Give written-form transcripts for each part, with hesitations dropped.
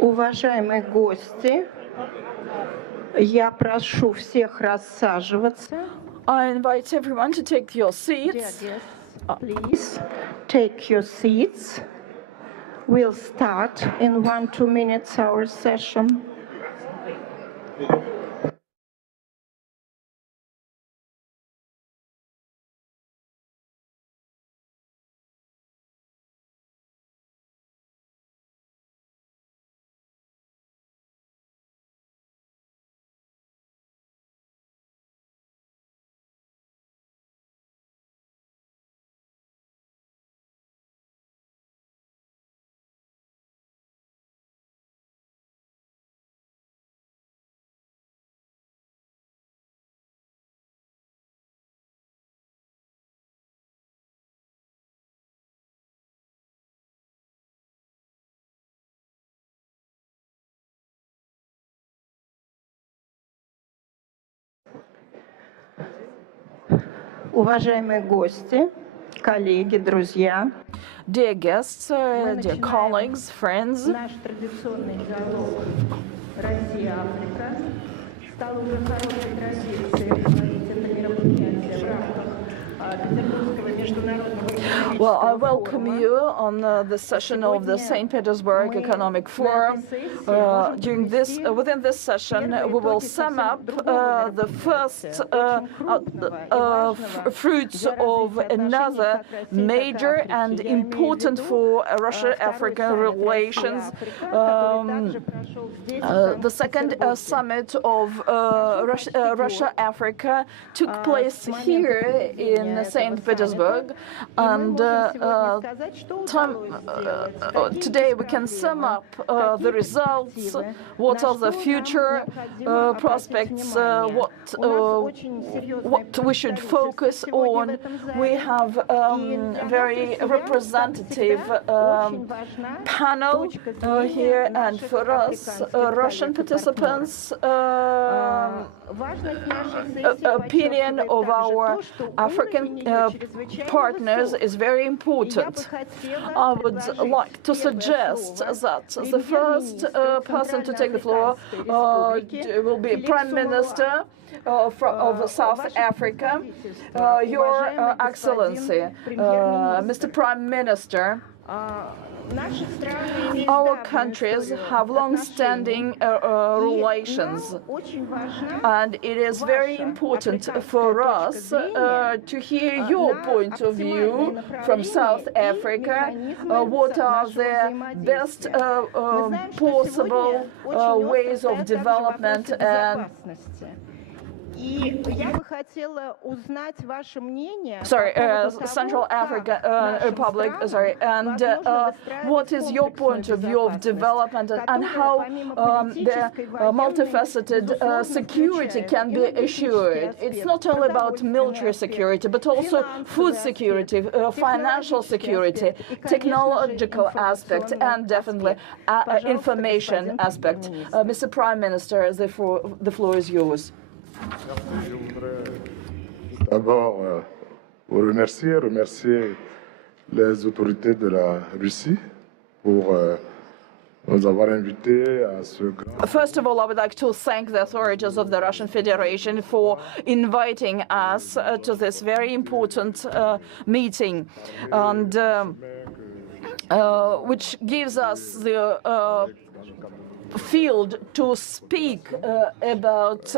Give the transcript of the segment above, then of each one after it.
Уважаемые гости, я прошу всех рассаживаться. I invite everyone to take your seats. Please take your seats. We'll start in 1-2 minutes our session. Уважаемые гости, коллеги, друзья. Dear guests, dear colleagues, friends. Наш традиционный диалог Россия-Африка стал уже хорошей традицией проводить это мероприятие в рамках Петербургского международного. Well, I welcome you on the session of the St. Petersburg Economic Forum. Within this session, we will sum up the first fruits of another major and important for Russia-African relations. The second summit of Russia-Africa took place here in St. Petersburg, and today we can sum up the results, what are the future prospects, what we should focus on. We have a very representative panel here, and for us, Russian participants, opinion of our African partners is very important. I would like to suggest that the first person to take the floor will be Prime Minister of South Africa. Your Excellency, Mr. Prime Minister, our countries have long-standing relations, and it is very important for us to hear your point of view from South Africa. What are the best possible ways of development and Central African Republic, and what is your point of view of development and how the multifaceted security can be assured? It's not only about military security, but also food security, financial security, technological aspect, and definitely information aspect. Mr. Prime Minister, the floor is yours. Je voudrais d'abord vous remercier les autorités de la Russie pour nous avoir invités à ce grand. First of all, I would like to thank the authorities of the Russian Federation for inviting us to this very important meeting, and which gives us the field to speak about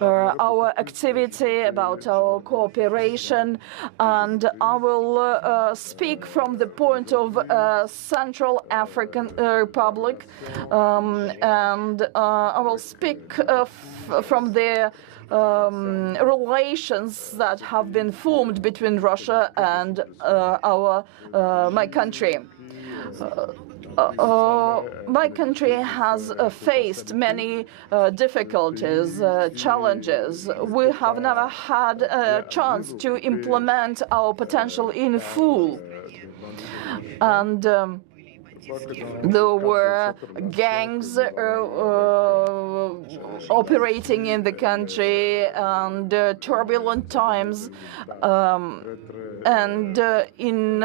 our activity, about our cooperation, and I will speak from the point of Central African Republic, and I will speak from the relations that have been formed between Russia and my country. My country has faced many difficulties, challenges. We have never had a chance to implement our potential in full. And there were gangs operating in the country, and turbulent times, and in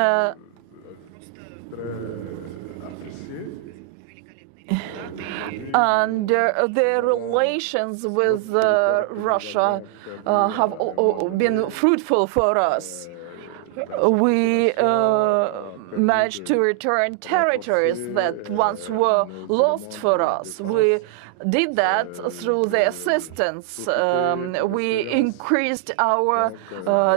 And their relations with Russia have been fruitful for us. We managed to return territories that once were lost for us. We did that through the assistance. We increased our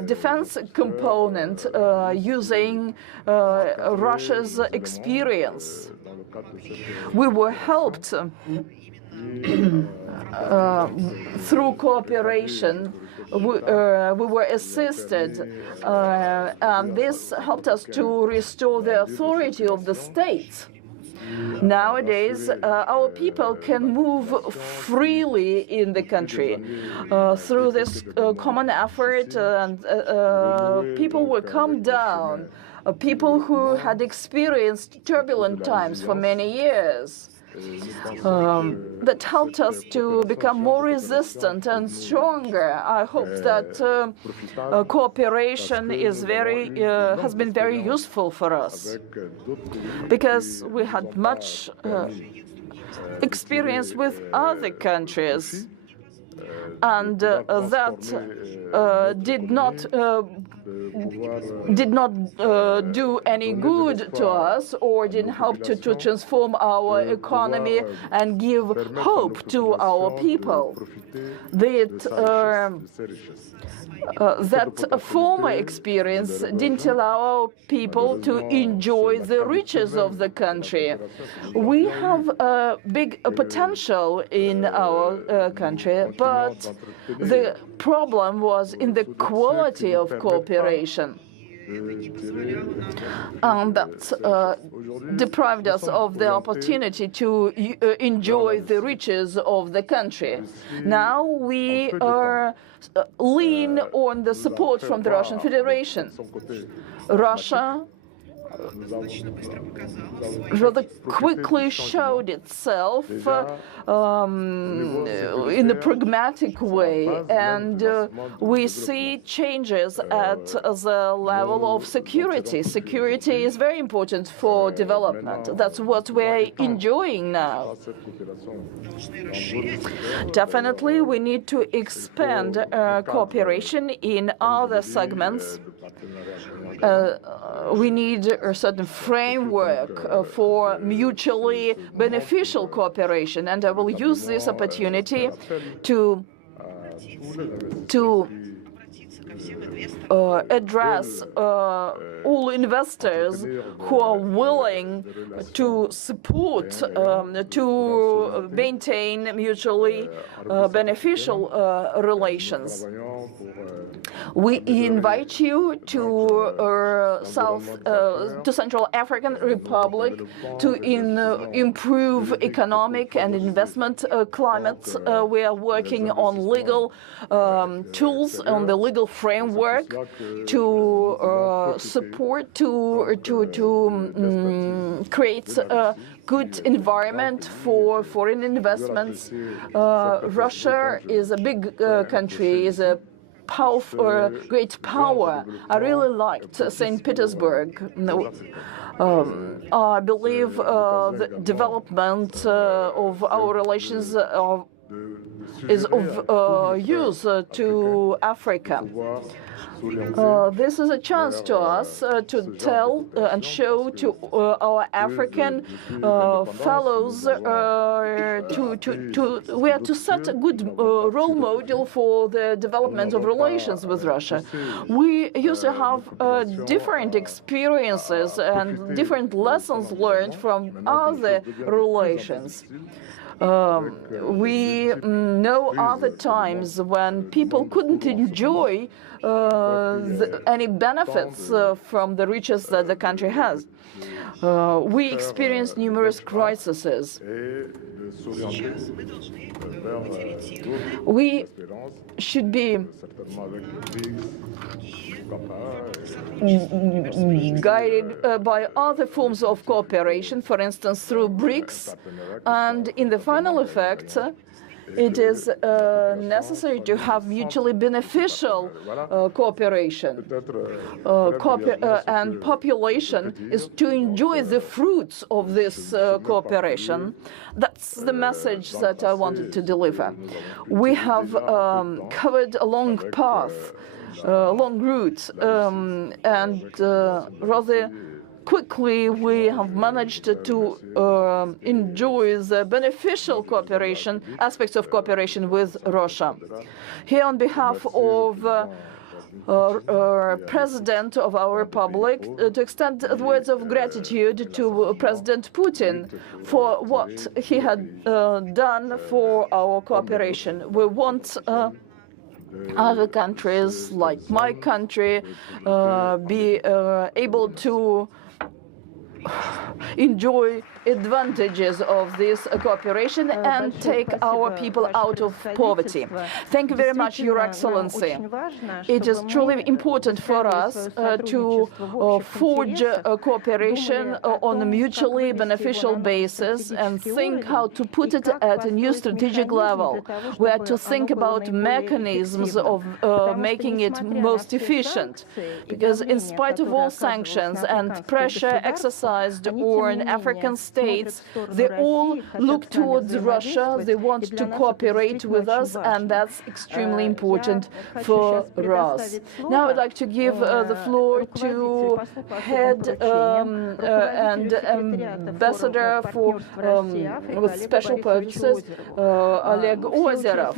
defense component using Russia's experience. We were helped through cooperation. We were assisted, and this helped us to restore the authority of the state. Nowadays, our people can move freely in the country through this common effort, and people will come down, people who had experienced turbulent times for many years. That helped us to become more resistant and stronger. I hope that cooperation is has been very useful for us, because we had much experience with other countries, and that did not do any good to us, or didn't help to transform our economy and give hope to our people. That former experience didn't allow our people to enjoy the riches of the country. We have a big potential in our country, but the problem was in the quality of cooperation. And that deprived us of the opportunity to enjoy the riches of the country. Now we lean on the support from the Russian Federation. Russia rather quickly showed itself in a pragmatic way, and we see changes at the level of security. Security is very important for development. That's what we're enjoying now. Definitely, we need to expand cooperation in other segments. We need a certain framework for mutually beneficial cooperation, and I will use this opportunity to address all investors who are willing to support, to maintain mutually beneficial relations. We invite you to Central African Republic to improve economic and investment climate. We are working on legal tools, on the legal framework to support, to create a good environment for foreign investments. Russia is a big country, is a powerful, great power. I really liked St. Petersburg. I believe the development of our relations is of use to Africa. This is a chance to us to tell and show to our African fellows we are to set a good role model for the development of relations with Russia. We used to have different experiences and different lessons learned from other relations. We know other times when people couldn't enjoy any benefits from the riches that the country has. We experienced numerous crises. We should be guided by other forms of cooperation, for instance, through BRICS, and in the final effect, it is necessary to have mutually beneficial cooperation. And population is to enjoy the fruits of this cooperation. That's the message that I wanted to deliver. We have covered a long path, long route, and rather quickly we have managed to enjoy the beneficial cooperation, aspects of cooperation with Russia. Here on behalf of President of our Republic, to extend words of gratitude to President Putin for what he had done for our cooperation. We want other countries, like my country, be able to enjoy advantages of this cooperation and take our people out of poverty. Thank you very much, Your Excellency. It is truly important for us to forge cooperation on a mutually beneficial basis and think how to put it at a new strategic level. We are to think about mechanisms of making it most efficient, because in spite of all sanctions and pressure exercised on African states, they all look towards Russia. They want to cooperate with us, and that's extremely important for us. Now I'd like to give the floor to head and ambassador for with special purposes, Oleg Ozerov.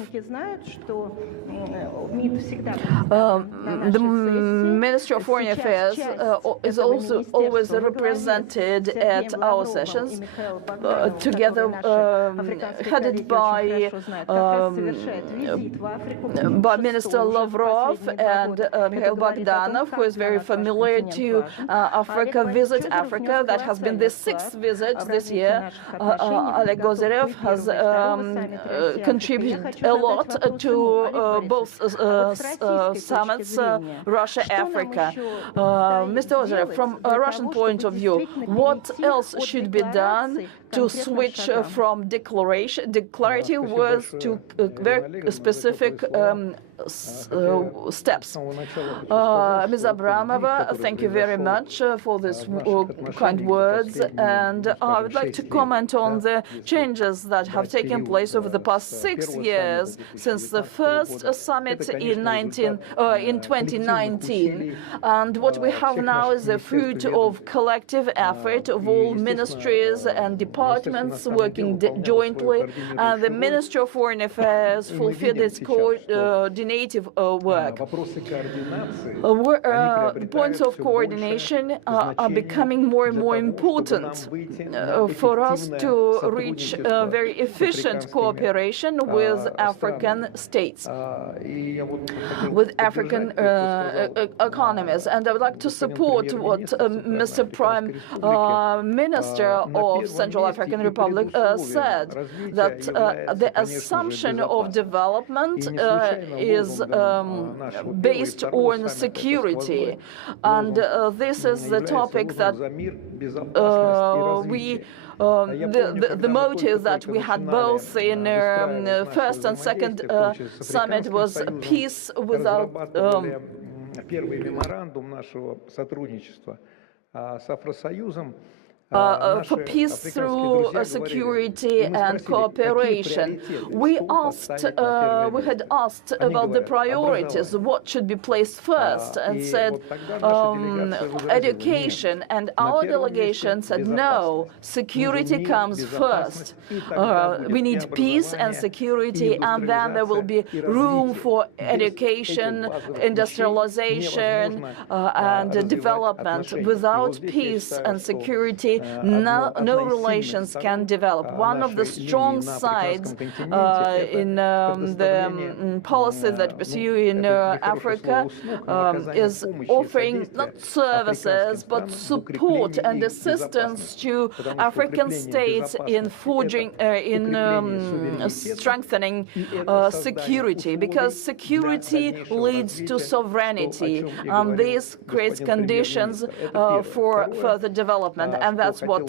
The Ministry of Foreign Affairs is also always represented at our sessions, together headed by Minister Lavrov and Mikhail Bogdanov, who is very familiar to Africa, Visit Africa. That has been the 6th visit this year. Oleg Ozerov has contributed a lot to both summits, Russia-Africa. Mr. Ozerov, from a Russian point of view, what else should be done to switch from declarative words to very specific steps? Ms. Abramova, thank you very much for these kind words, and I would like to comment on the changes that have taken place over the past 6 years since the first summit in 2019. And what we have now is the fruit of collective effort of all ministries and departments working jointly. And the Ministry of Foreign Affairs fulfilled its coordinative work. The points of coordination are becoming more and more important for us to reach very efficient cooperation with African states, with African economies. And I would like to support what Mr. Prime Minister of Central African Republic said, that the assumption of development is based on security, and this is the topic that the motive that we had both in first and second summit was peace without for peace through security and cooperation. We had asked about the priorities, what should be placed first, and said education, and our delegation said no, security comes first. We need peace and security, and then there will be room for education, industrialization, and development. Without peace and security, no relations can develop. One of the strong sides in the policy that we pursue in Africa is offering not services but support and assistance to African states in forging, strengthening security, because security leads to sovereignty, and this creates conditions for further development. And that's what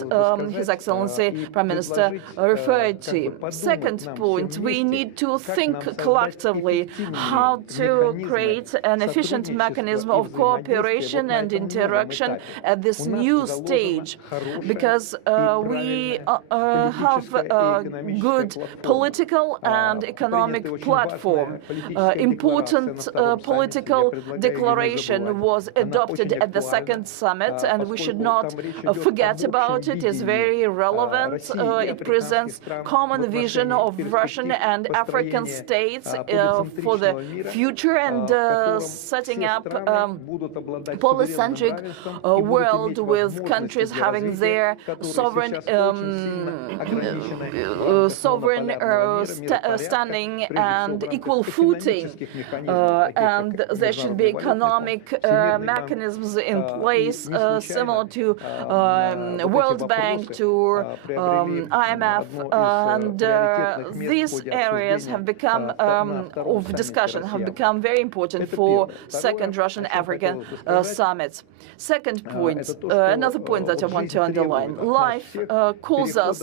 His Excellency Prime Minister referred to. Second point, we need to think collectively how to create an efficient mechanism of cooperation and interaction at this new stage, because we have a good political and economic platform. Important political declaration was adopted at the second summit, and we should not forget about it. It's very relevant. It presents common vision of Russian and African states for the future, and setting up polycentric world with countries having their sovereign standing and equal footing, and there should be economic mechanisms in place similar to World Bank, to IMF, and these areas have become of discussion, have become very important for second Russian-African summits. Second point, another point that I want to underline: life calls us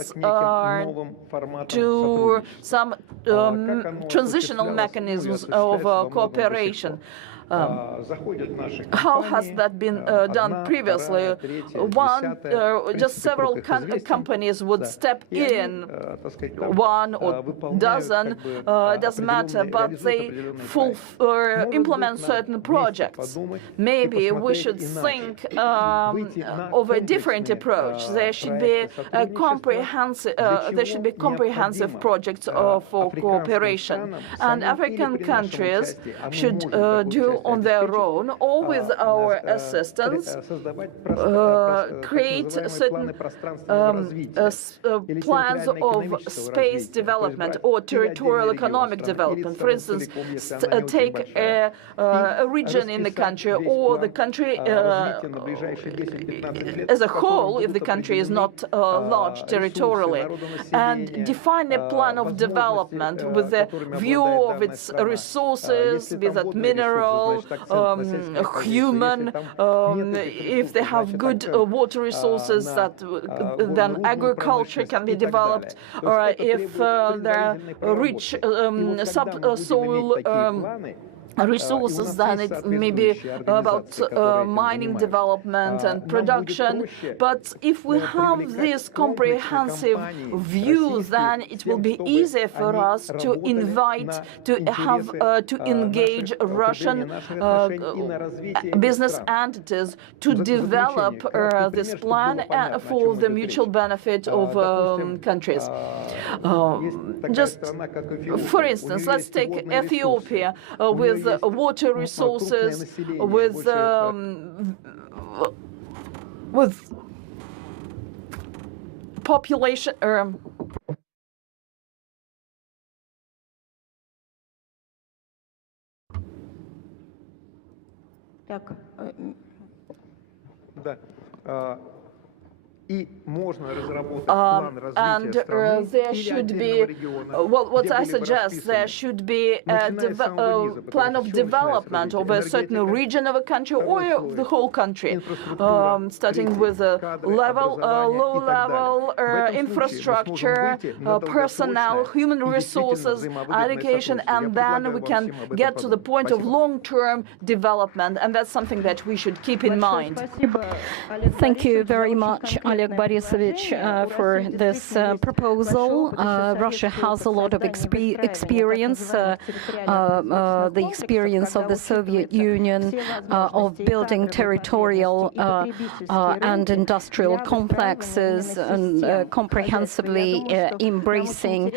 to some transitional mechanisms of cooperation. How has that been done previously? Just several companies would step in, one or dozen, doesn't matter, but they implement certain projects. Maybe we should think of a different approach. There should be a comprehensive projects for cooperation, and African countries should do on their own or with our assistance create certain plans of space development or territorial economic development. For instance, take a region in the country, or the country as a whole, if the country is not large territorially, and define a plan of development with a view of its resources, be that mineral, human, if they have good water resources, that then agriculture can be developed, or if there are rich subsoil resources, then it may be about mining development and production. But if we have this comprehensive view, then it will be easier for us to invite, to engage Russian business entities to develop this plan for the mutual benefit of countries. Just for instance, let's take Ethiopia with water resources, with population. And there should be, what I suggest, there should be a plan of development of a certain region of a country or of the whole country, starting with a low-level infrastructure, personnel, human resources, education, and then we can get to the point of long-term development, and that's something that we should keep in mind. Thank you very much, Oleg Borisovich, for this proposal. Russia has a lot of experience, the experience of the Soviet Union of building territorial and industrial complexes and comprehensively embracing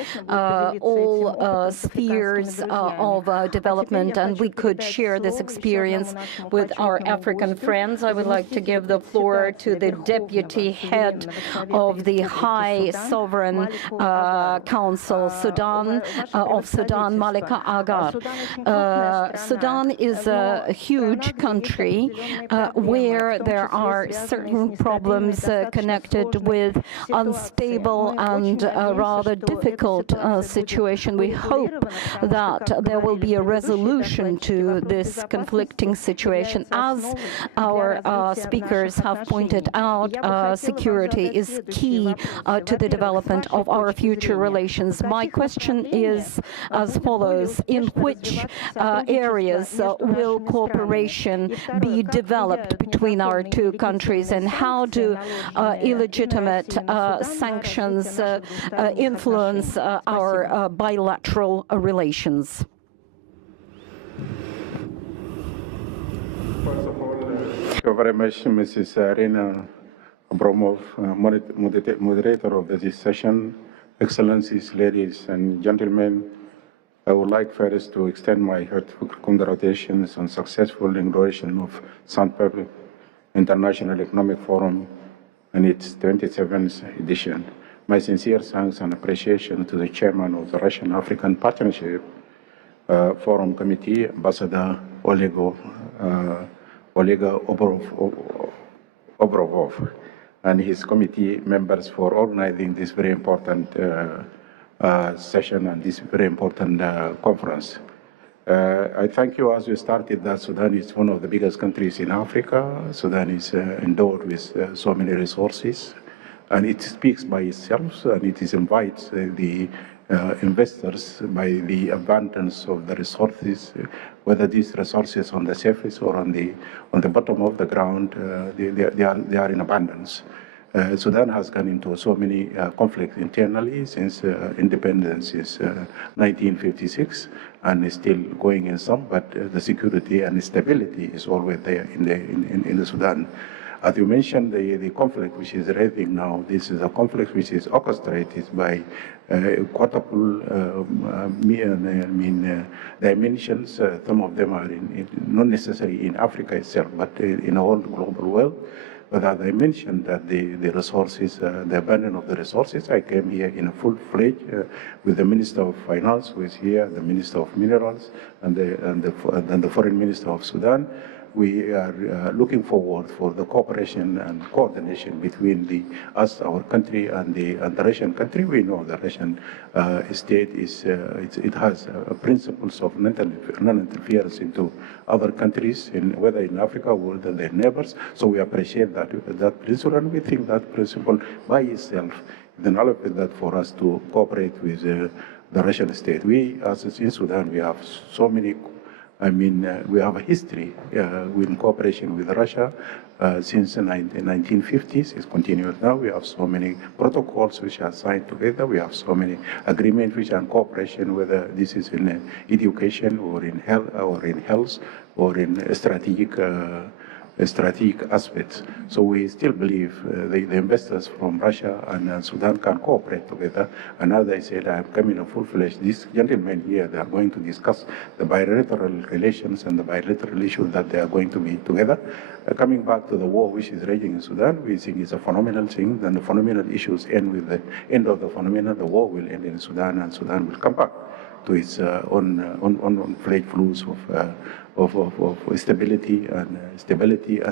all spheres of development, and we could share this experience with our African friends. I would like to give the floor to the Deputy Head of the High Sovereign Council of Sudan, Malika Agar. Sudan is a huge country where there are certain problems connected with unstable and rather difficult situation. We hope that there will be a resolution to this conflicting situation. As our speakers have pointed out, security security is key to the development of our future relations. My question is as follows: in which areas will cooperation be developed between our two countries, and how do illegitimate sanctions influence our bilateral relations? First of all, thank you very much, Mrs. Arena Abromov, moderator of this session. Excellencies, ladies and gentlemen, I would like first to extend my heartfelt congratulations on successful inauguration of St. Petersburg International Economic Forum and its 27th edition. My sincere thanks and appreciation to the chairman of the Russian-African Partnership Forum Committee, Ambassador Oleg Obrovov, and his committee members for organizing this very important session and this very important conference. I thank you as you started that Sudan is one of the biggest countries in Africa. Sudan is endowed with so many resources, and it speaks by itself, and it invites the investors by the abundance of the resources, whether these resources on the surface or on the bottom of the ground, they are in abundance. Sudan has gone into so many conflicts internally since independence is 1956, and is still going in some, but the security and stability is always there in the Sudan. As you mentioned, the conflict which is raging now, this is a conflict which is orchestrated by quadruple dimensions. Some of them are not necessarily in Africa itself, but in the whole global world. But as I mentioned, that the resources, the abundance of the resources, I came here in a full-fledged with the Minister of Finance, who is here, the Minister of Minerals, and the Foreign Minister of Sudan. We are looking forward for the cooperation and coordination between us, our country, and the Russian country. We know the Russian state it has principles of non-interference into other countries, whether in Africa or whether their neighbors. So we appreciate that principle, and we think that principle by itself is enough that for us to cooperate with the Russian state. We, as in Sudan, we have so many. We have a history with cooperation with Russia since the 1950s. It's continued now. We have so many protocols which are signed together. We have so many agreements which are in cooperation, whether this is in education or in health or in strategic aspects. So we still believe the investors from Russia and Sudan can cooperate together. And as I said, I am coming in full-fledged. These gentlemen here, they are going to discuss the bilateral relations and the bilateral issues that they are going to be together. Coming back to the war which is raging in Sudan, we think it's a phenomenal thing. Then the phenomenal issues end with the end of the phenomenon. The war will end in Sudan, and Sudan will come back to its own fledged flows of stability and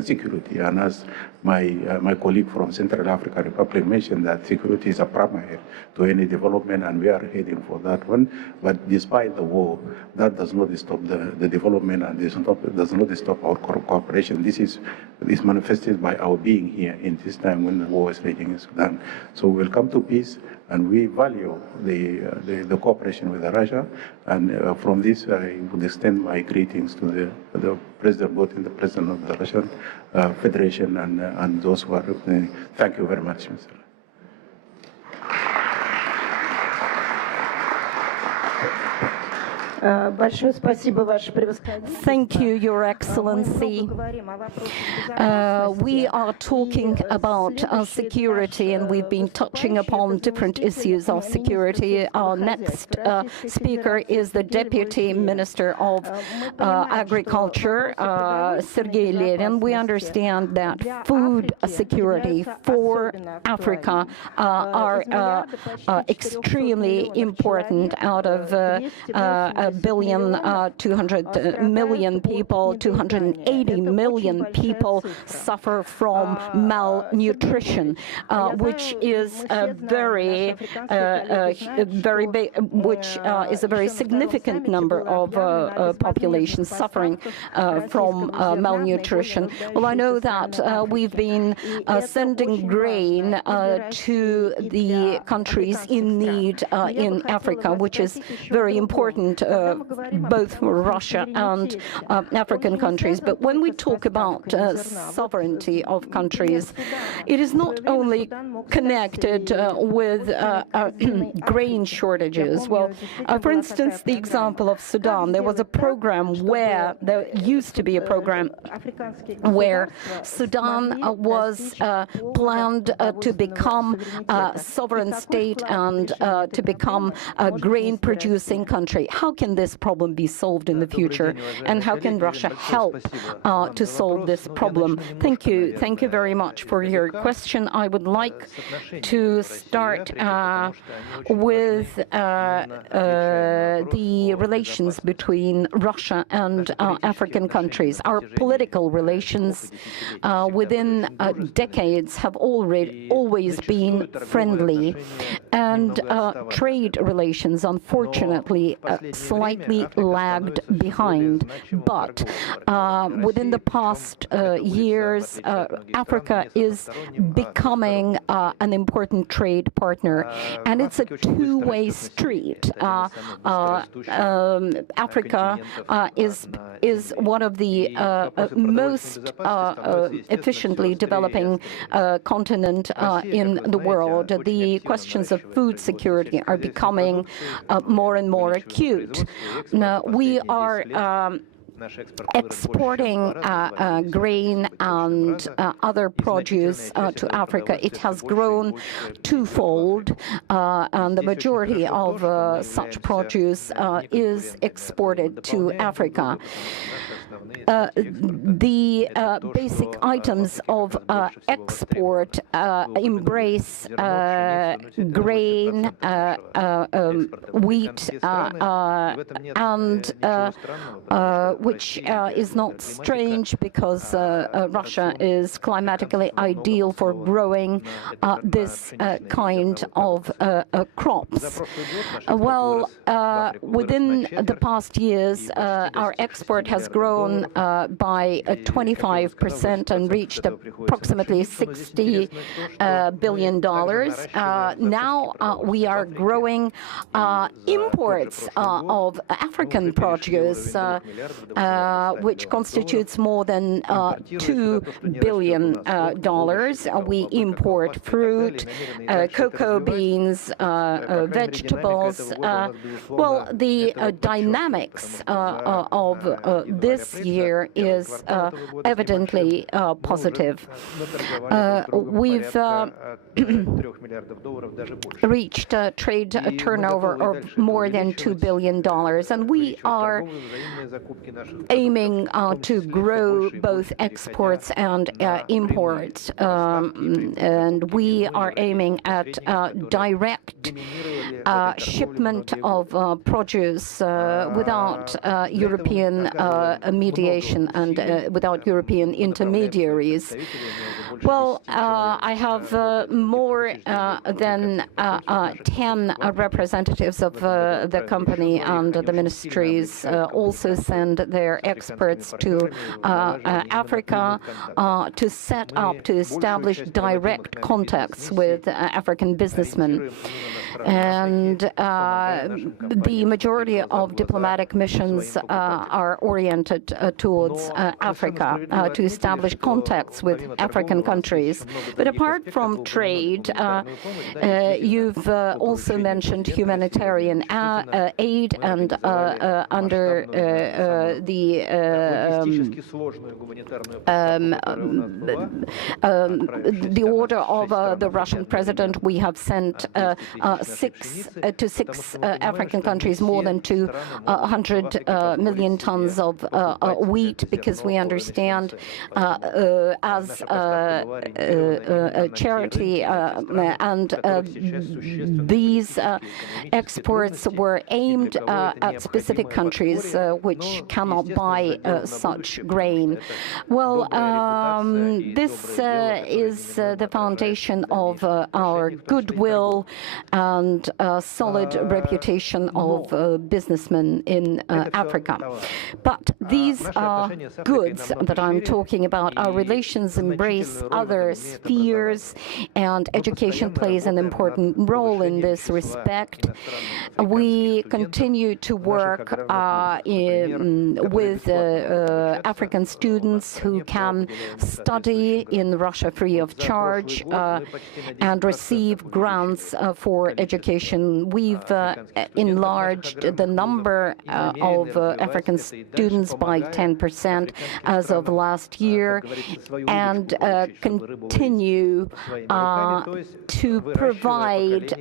security. And as my colleague from Central African Republic mentioned, that security is a primary to any development, and we are heading for that one. But despite the war, that does not stop the development, and does not stop our cooperation. This is manifested by our being here in this time when the war is raging in Sudan. So we'll come to peace, and we value the cooperation with Russia. And from this, I would extend my greetings to the President Putin, the President of the Russian Federation, and those who are representing. Thank you very much, Mr. Thank you, Your Excellency. We are talking about security, and we've been touching upon different issues of security. Our next speaker is the Deputy Minister of Agriculture, Sergei Levin. We understand that food security for Africa are extremely important out of million people, 280 million people suffer from malnutrition, which is a very significant number of population suffering from malnutrition. Well, I know that we've been sending grain to the countries in need in Africa, which is very important both for Russia and African countries. But when we talk about sovereignty of countries, it is not only connected with grain shortages. Well, for instance, the example of Sudan, there was a program where there used to be a program where Sudan was planned to become a sovereign state and to become a grain-producing country. How can this problem be solved in the future, and how can Russia help to solve this problem? Thank you. Thank you very much for your question. I would like to start with the relations between Russia and African countries. Our political relations within decades have always been friendly, and trade relations, unfortunately, slightly lagged behind. But within the past years, Africa is becoming an important trade partner, and it's a two-way street. Africa is one of the most efficiently developing continent in the world. The questions of food security are becoming more and more acute. Now, we are exporting grain and other produce to Africa. It has grown twofold, and the majority of such produce is exported to Africa. The basic items of export embrace grain, wheat, and which is not strange because Russia is climatically ideal for growing this kind of crops. Well, within the past years, our export has grown by 25% and reached approximately $60 billion. Now we are growing imports of African produce, which constitutes more than $2 billion. We import fruit, cocoa beans, vegetables. Well, the dynamics of this year is evidently positive. We've reached a trade turnover of more than $2 billion, and we are aiming to grow both exports and imports, and we are aiming at direct shipment of produce without European mediation and without European intermediaries. Well, I have more than 10 representatives of the company and the ministries also send their experts to Africa to set up, to establish direct contacts with African businessmen. And the majority of diplomatic missions are oriented towards Africa to establish contacts with African countries. But apart from trade, you've also mentioned humanitarian aid, and under the order of the Russian president, we have sent six African countries more than 200 million tons of wheat, because we understand as charity, and these exports were aimed at specific countries which cannot buy such grain. Well, this is the foundation of our goodwill and solid reputation of businessmen in Africa. But these goods that I'm talking about, our relations embrace other spheres, and education plays an important role in this respect. We continue to work with African students who can study in Russia free of charge and receive grants for education. We've enlarged the number of African students by 10% as of last year, and continue to provide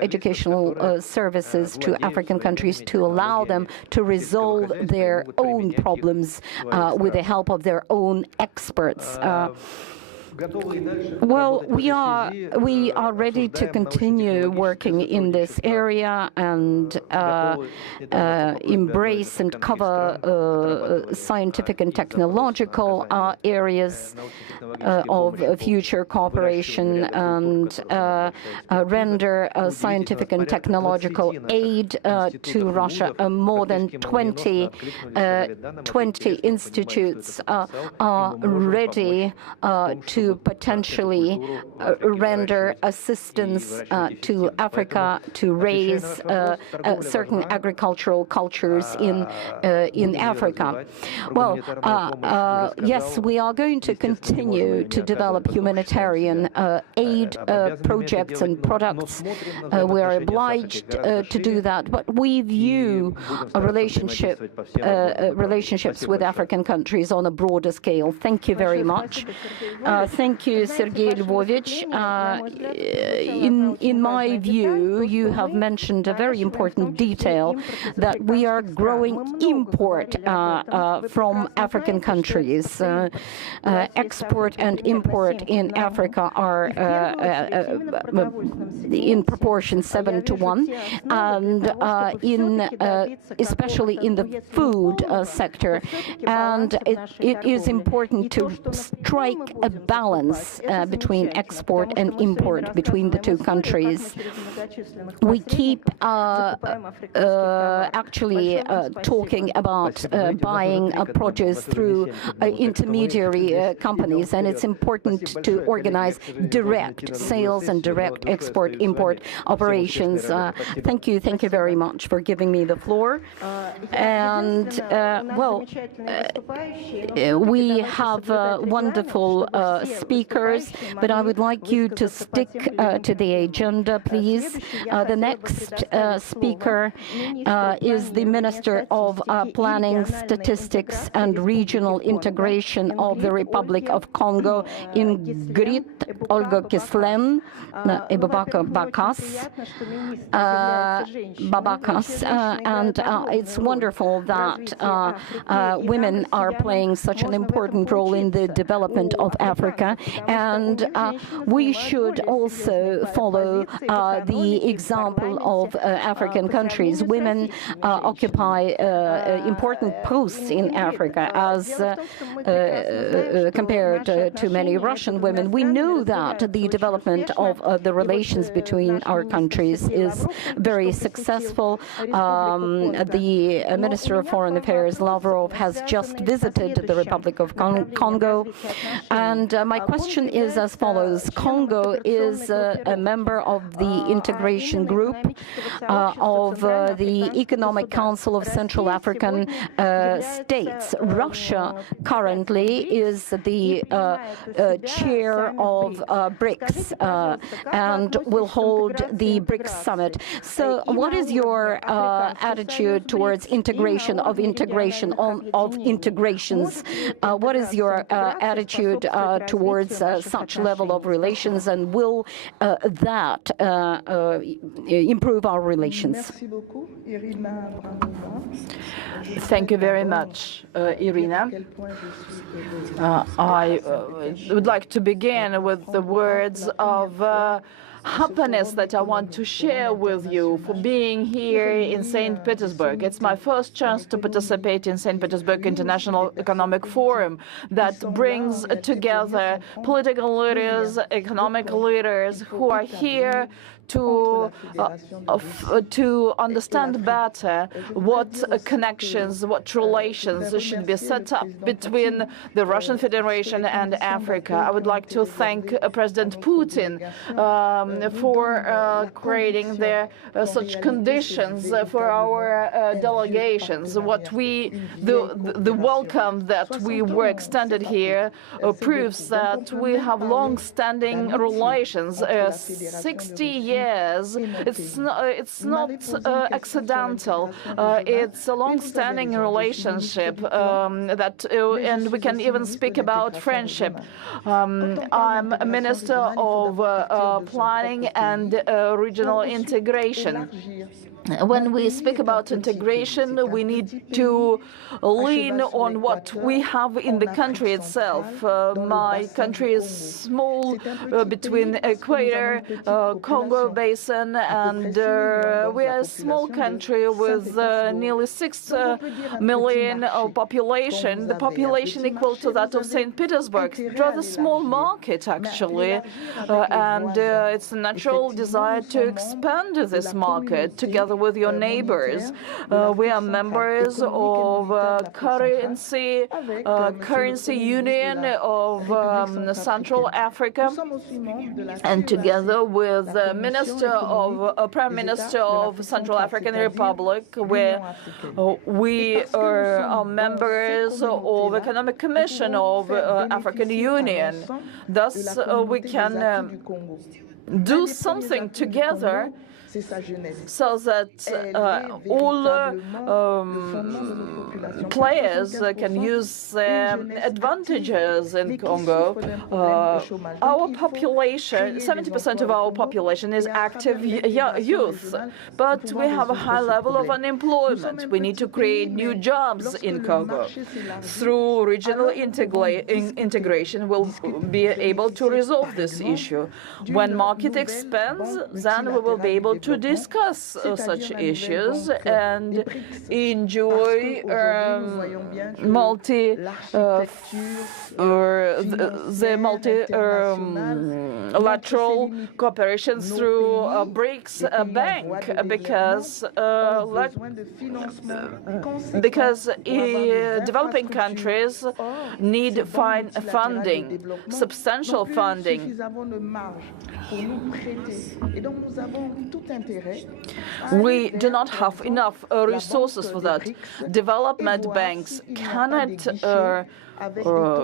educational services to African countries to allow them to resolve their own problems with the help of their own experts. Well, we are ready to continue working in this area and embrace and cover scientific and technological areas of future cooperation, and render scientific and technological aid to Russia. More than 20 institutes are ready to potentially render assistance to Africa to raise certain agricultural cultures in Africa. Well, yes, we are going to continue to develop humanitarian aid projects and products. We are obliged to do that, but we view relationships with African countries on a broader scale. Thank you very much. Thank you, Sergei Lvovich. In my view, you have mentioned a very important detail, that we are growing import from African countries. Export and import in Africa are in proportion 7-to-1, and especially in the food sector. And it is important to strike a balance between export and import between the two countries. We keep actually talking about buying produce through intermediary companies, and it's important to organize direct sales and direct export-import operations. Thank you very much for giving me the floor. And well, we have wonderful speakers, but I would like you to stick to the agenda, please. The next speaker is the Minister of Planning, Statistics and Regional Integration of the Republic of Congo, Ingrid Olga Kislen Babakas. And it's wonderful that women are playing such an important role in the development of Africa, and we should also follow the example of African countries. Women occupy important posts in Africa as compared to many Russian women. We know that the development of the relations between our countries is very successful. The Minister of Foreign Affairs, Lavrov, has just visited the Republic of Congo. And my question is as follows. Congo is a member of the integration group of the Economic Council of Central African States. Russia currently is the chair of BRICS and will hold the BRICS summit. So what is your attitude towards integration of integrations? What is your attitude towards towards such level of relations, and will that improve our relations? Thank you very much, Irina. I would like to begin with the words of happiness that I want to share with you for being here in St. Petersburg. It's my first chance to participate in St. Petersburg International Economic Forum that brings together political leaders, economic leaders who are here to understand better what connections, what relations should be set up between the Russian Federation and Africa. I would like to thank President Putin for creating such conditions for our delegations. The welcome that we were extended here proves that we have long-standing relations. 60 years. It's not accidental. It's a long-standing relationship and we can even speak about friendship. I'm a minister of planning and regional integration. When we speak about integration, we need to lean on what we have in the country itself. My country is small, between Equator, Congo Basin, and we are a small country with nearly 6 million population. The population equal to that of St. Petersburg. Rather small market, actually, and it's a natural desire to expand this market together with your neighbors. We are members of currency union of Central Africa, and together with the Prime Minister of Central African Republic, where we are members of Economic Commission of African Union. Thus, we can do something together so that all players can use their advantages in Congo. Our population, 70% of our population is active youth, but we have a high level of unemployment. We need to create new jobs in Congo. Through regional integration, we'll be able to resolve this issue. When market expands, then we will be able to discuss such issues and enjoy multilateral cooperation through BRICS bank, because developing countries need funding, substantial funding. We do not have enough resources for that. Development banks cannot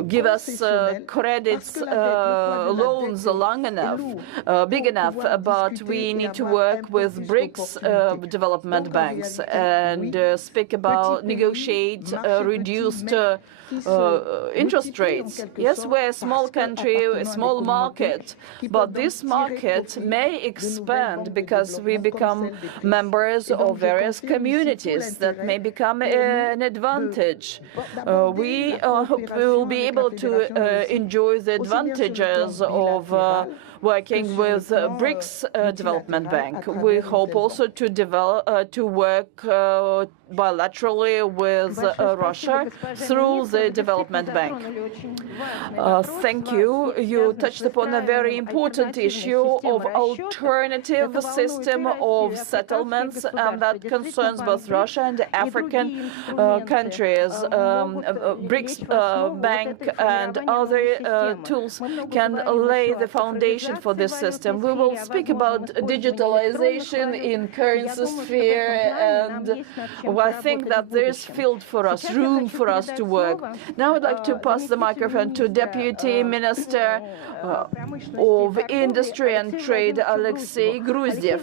give us credits, loans long enough, big enough, but we need to work with BRICS development banks and negotiate reduced interest rates. Yes, we're a small country, a small market, but this market may expand because we become members of various communities that may become an advantage. We hope we will be able to enjoy the advantages of working with BRICS Development Bank. We hope also to work bilaterally with Russia through the Development Bank. Thank you. You touched upon a very important issue of alternative system of settlements, and that concerns both Russia and African countries. BRICS Bank and other tools can lay the foundation foundation for this system. We will speak about digitalization in currency sphere, and I think that there is field for us, room for us to work. Now I'd like to pass the microphone to Deputy Minister of Industry and Trade, Alexei Gruzdiev.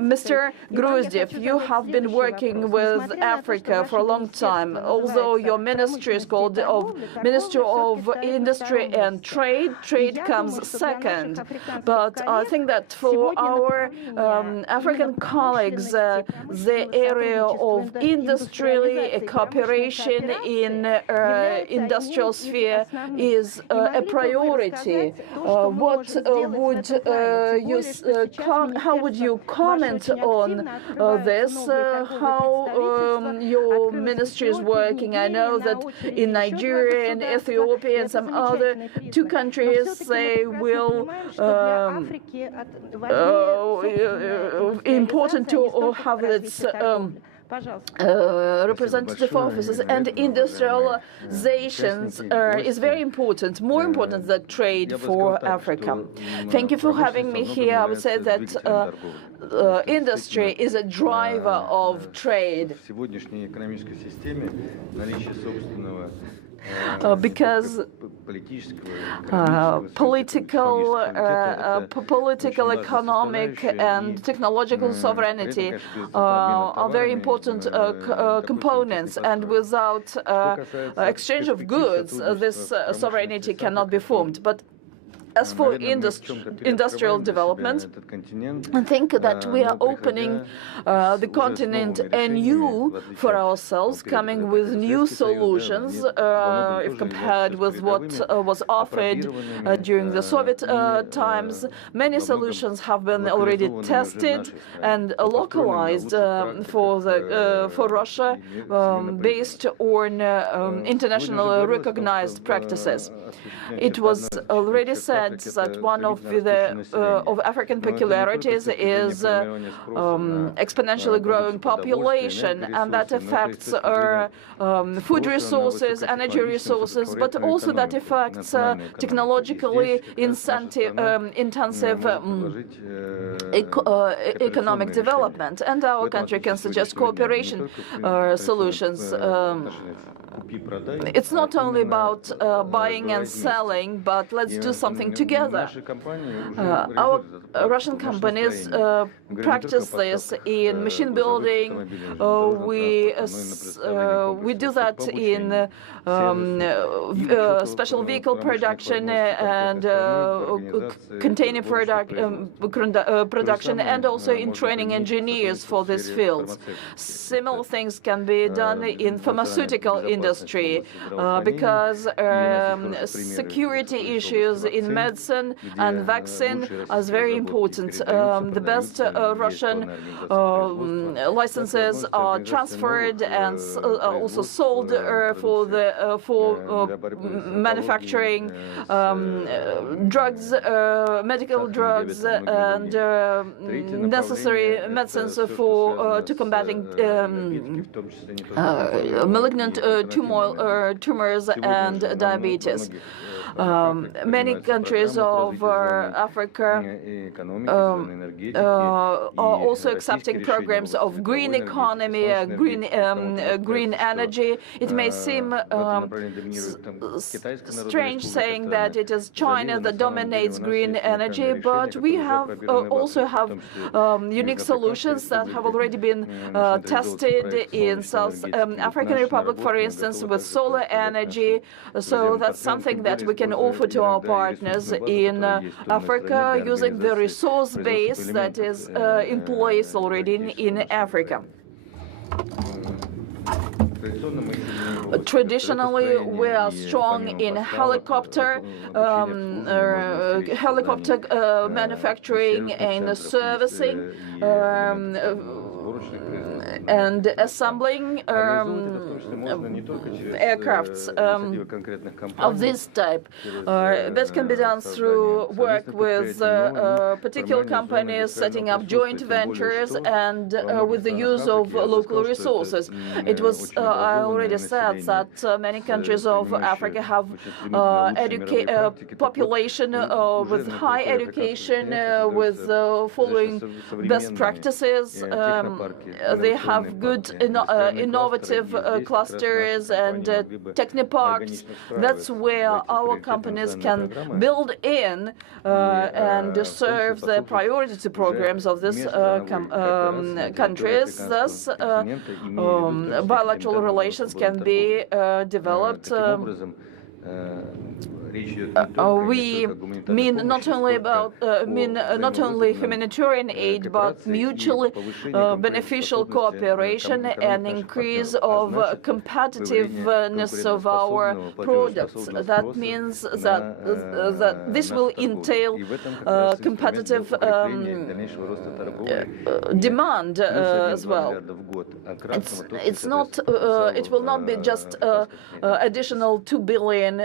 Mr. Gruzdiev, you have been working with Africa for a long time, although your ministry is called Ministry of Industry and Trade. Trade comes second. But I think that for our African colleagues, the area of industry cooperation in industrial sphere is a priority. How would you comment on this? How your ministry is working? I know that in Nigeria and Ethiopia and some other two countries, they will important to have its representative offices, and industrializations is very important, more important than trade for Africa. Thank you for having me here. I would say that industry is a driver of trade. Because political, economic, and technological sovereignty are very important components, and without exchange of goods, this sovereignty cannot be formed. But as for industrial development, I think that we are opening the continent anew for ourselves, coming with new solutions if compared with what was offered during the Soviet times. Many solutions have been already tested and localized for Russia based on internationally recognized practices. It was already said that one of the African peculiarities is exponentially growing population, and that affects food resources, energy resources, but also that affects technologically intensive economic development. And our country can suggest cooperation solutions. It's not only about buying and selling, but let's do something together. Our Russian companies practice this in machine building. We do that in special vehicle production and container production, and also in training engineers for these fields. Similar things can be done in pharmaceutical industry because security issues in medicine and vaccine are very important. The best Russian licenses are transferred and also sold for manufacturing drugs, medical drugs, and necessary medicines to combating malignant tumors and diabetes. Many countries of Africa are also accepting programs of green economy, green energy. It may seem strange saying that it is China that dominates green energy, but we also have unique solutions that have already been tested in South African Republic, for instance, with solar energy. So that's something that we can offer to our partners in Africa using the resource base that is in place already in Africa. Traditionally, we are strong in helicopter manufacturing and servicing. and assembling aircrafts of this type. That can be done through work with particular companies, setting up joint ventures, and with the use of local resources. It was, I already said that many countries of Africa have population with high education, with following best practices. They have good innovative clusters and technoparks. That's where our companies can build in and serve the priority programs of these countries. Thus, bilateral relations can be developed. We mean not only humanitarian aid, but mutually beneficial cooperation and increase of competitiveness of our products. That means that this will entail competitive demand as well. It will not be just additional 2 billion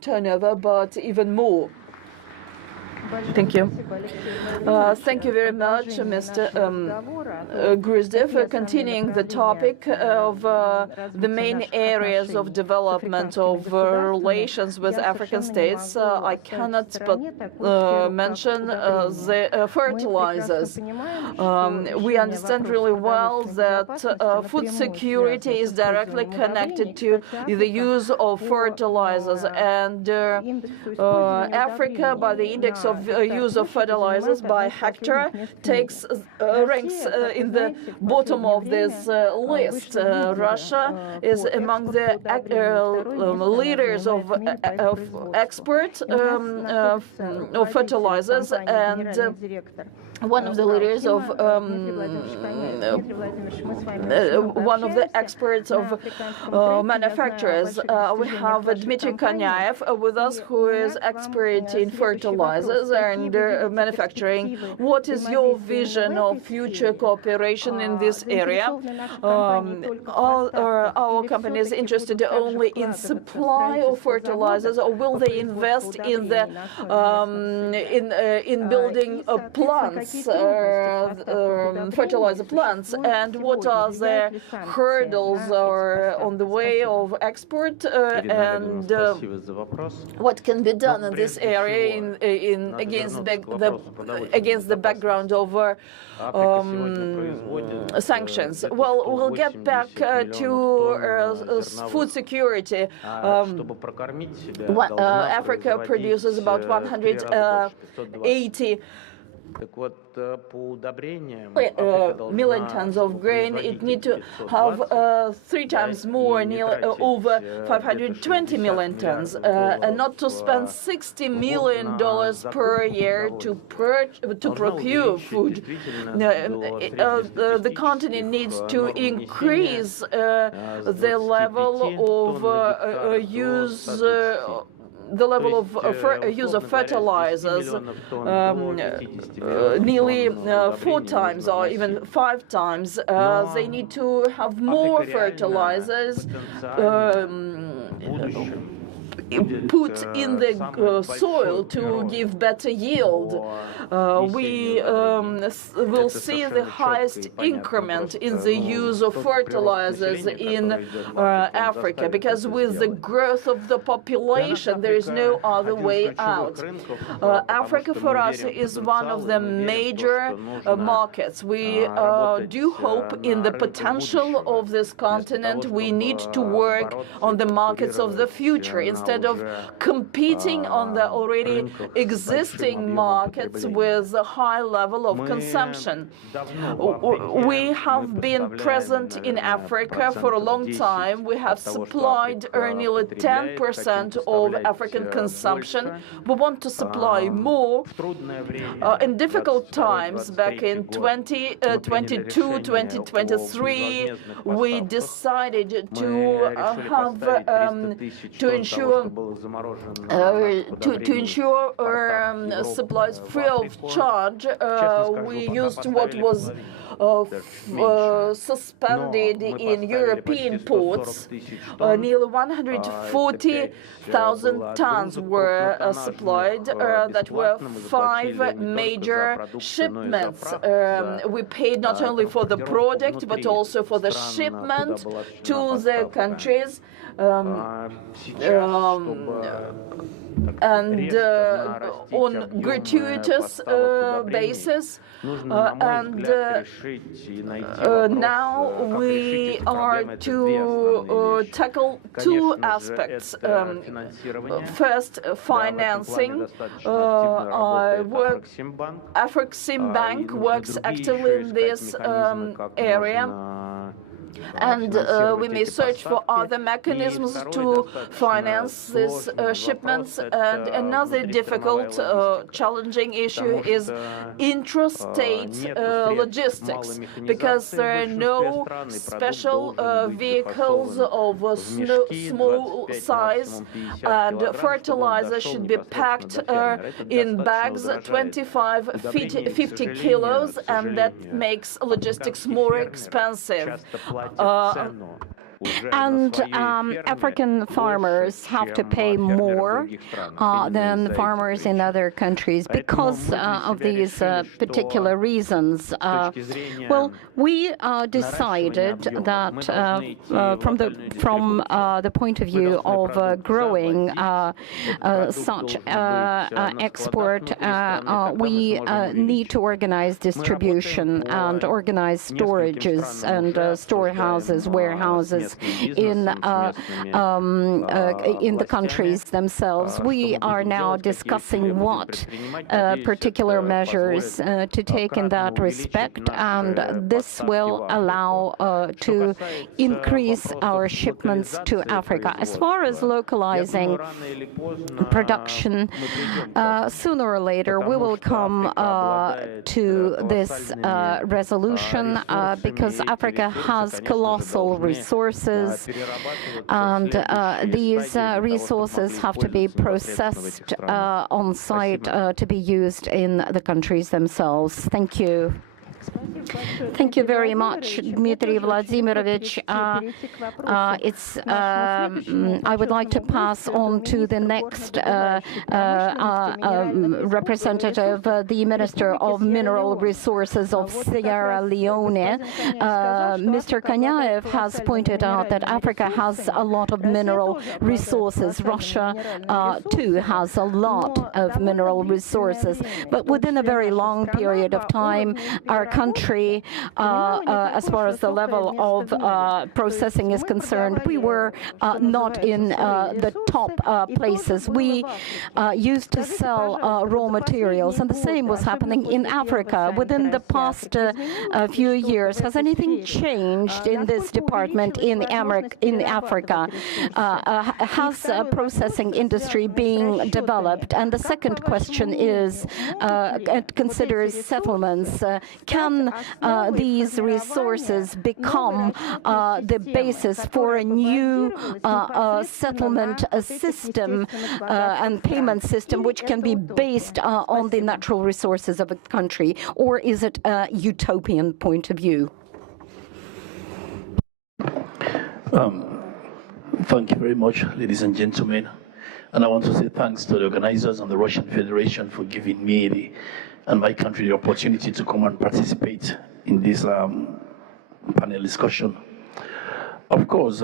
turnover, but even more. Thank you. Thank you very much, Mr. Gruzdev, for continuing the topic of the main areas of development of relations with African states. I cannot but mention the fertilizers. We understand really well that food security is directly connected to the use of fertilizers, and Africa, by the index of use of fertilizers by hectare, ranks in the bottom of this list. Russia is among the leaders of export of fertilizers, and one of the leaders of one of the experts of manufacturers. We have Dmitry Konyaev with us, who is expert in fertilizers and manufacturing. What is your vision of future cooperation in this area? Are our companies interested only in supply of fertilizers, or will they invest in the in building plants? Fertilizer plants, and what are the hurdles on the way of export, and what can be done in this area against the background of sanctions? Well, we'll get back to food security. Africa produces about 180 million tons of grain. It needs to have 3 times more, nearly over 520 million tons, and not to spend $60 million per year to procure food. The continent needs to increase the level of use of fertilizers nearly 4 times or even 5 times. They need to have more fertilizers put in the soil to give better yield. We will see the highest increment in the use of fertilizers in Africa, because with the growth of the population, there is no other way out. Africa for us is one of the major markets. We do hope in the potential of this continent. We need to work on the markets of the future instead of competing on the already existing markets with a high level of consumption. We have been present in Africa for a long time. We have supplied nearly 10% of African consumption. We want to supply more. In difficult times, back in 2022, 2023, we decided to ensure supplies free of charge. We used what was suspended in European ports. Nearly 140,000 tons were supplied. That were 5 major shipments. We paid not only for the product, but also for the shipment to the countries. And on gratuitous basis, and now we are to tackle 2 aspects. First, financing. Afrexim Bank works actively in this area. And we may search for other mechanisms to finance these shipments. And another difficult, challenging issue is intrastate logistics, because there are no special vehicles of small size, and fertilizer should be packed in bags 50 kilos, and that makes logistics more expensive. And African farmers have to pay more than farmers in other countries because of these particular reasons. Well, we decided that from the point of view of growing such export, we need to organize distribution and organize storages and storehouses, warehouses in the countries themselves. We are now discussing what particular measures to take in that respect, and this will allow to increase our shipments to Africa. As far as localizing production, sooner or later we will come to this resolution, because Africa has colossal resources, and these resources have to be processed on site to be used in the countries themselves. Thank you. Thank you very much, Dmitry Vladimirovich. I would like to pass on to the next representative, the Minister of Mineral Resources of Sierra Leone. Mr. Kanyaev has pointed out that Africa has a lot of mineral resources. Russia, too, has a lot of mineral resources. But within a very long period of time, our country, as far as the level of processing is concerned, we were not in the top places. We used to sell raw materials, and the same was happening in Africa. Within the past few years, has anything changed in this department in Africa? Has a processing industry being developed? And the second question is, it considers settlements. Can these resources become the basis for a new settlement system and payment system which can be based on the natural resources of a country, or is it a utopian point of view? Thank you very much, ladies and gentlemen. And I want to say thanks to the organizers and the Russian Federation for giving me and my country the opportunity to come and participate in this panel discussion. Of course,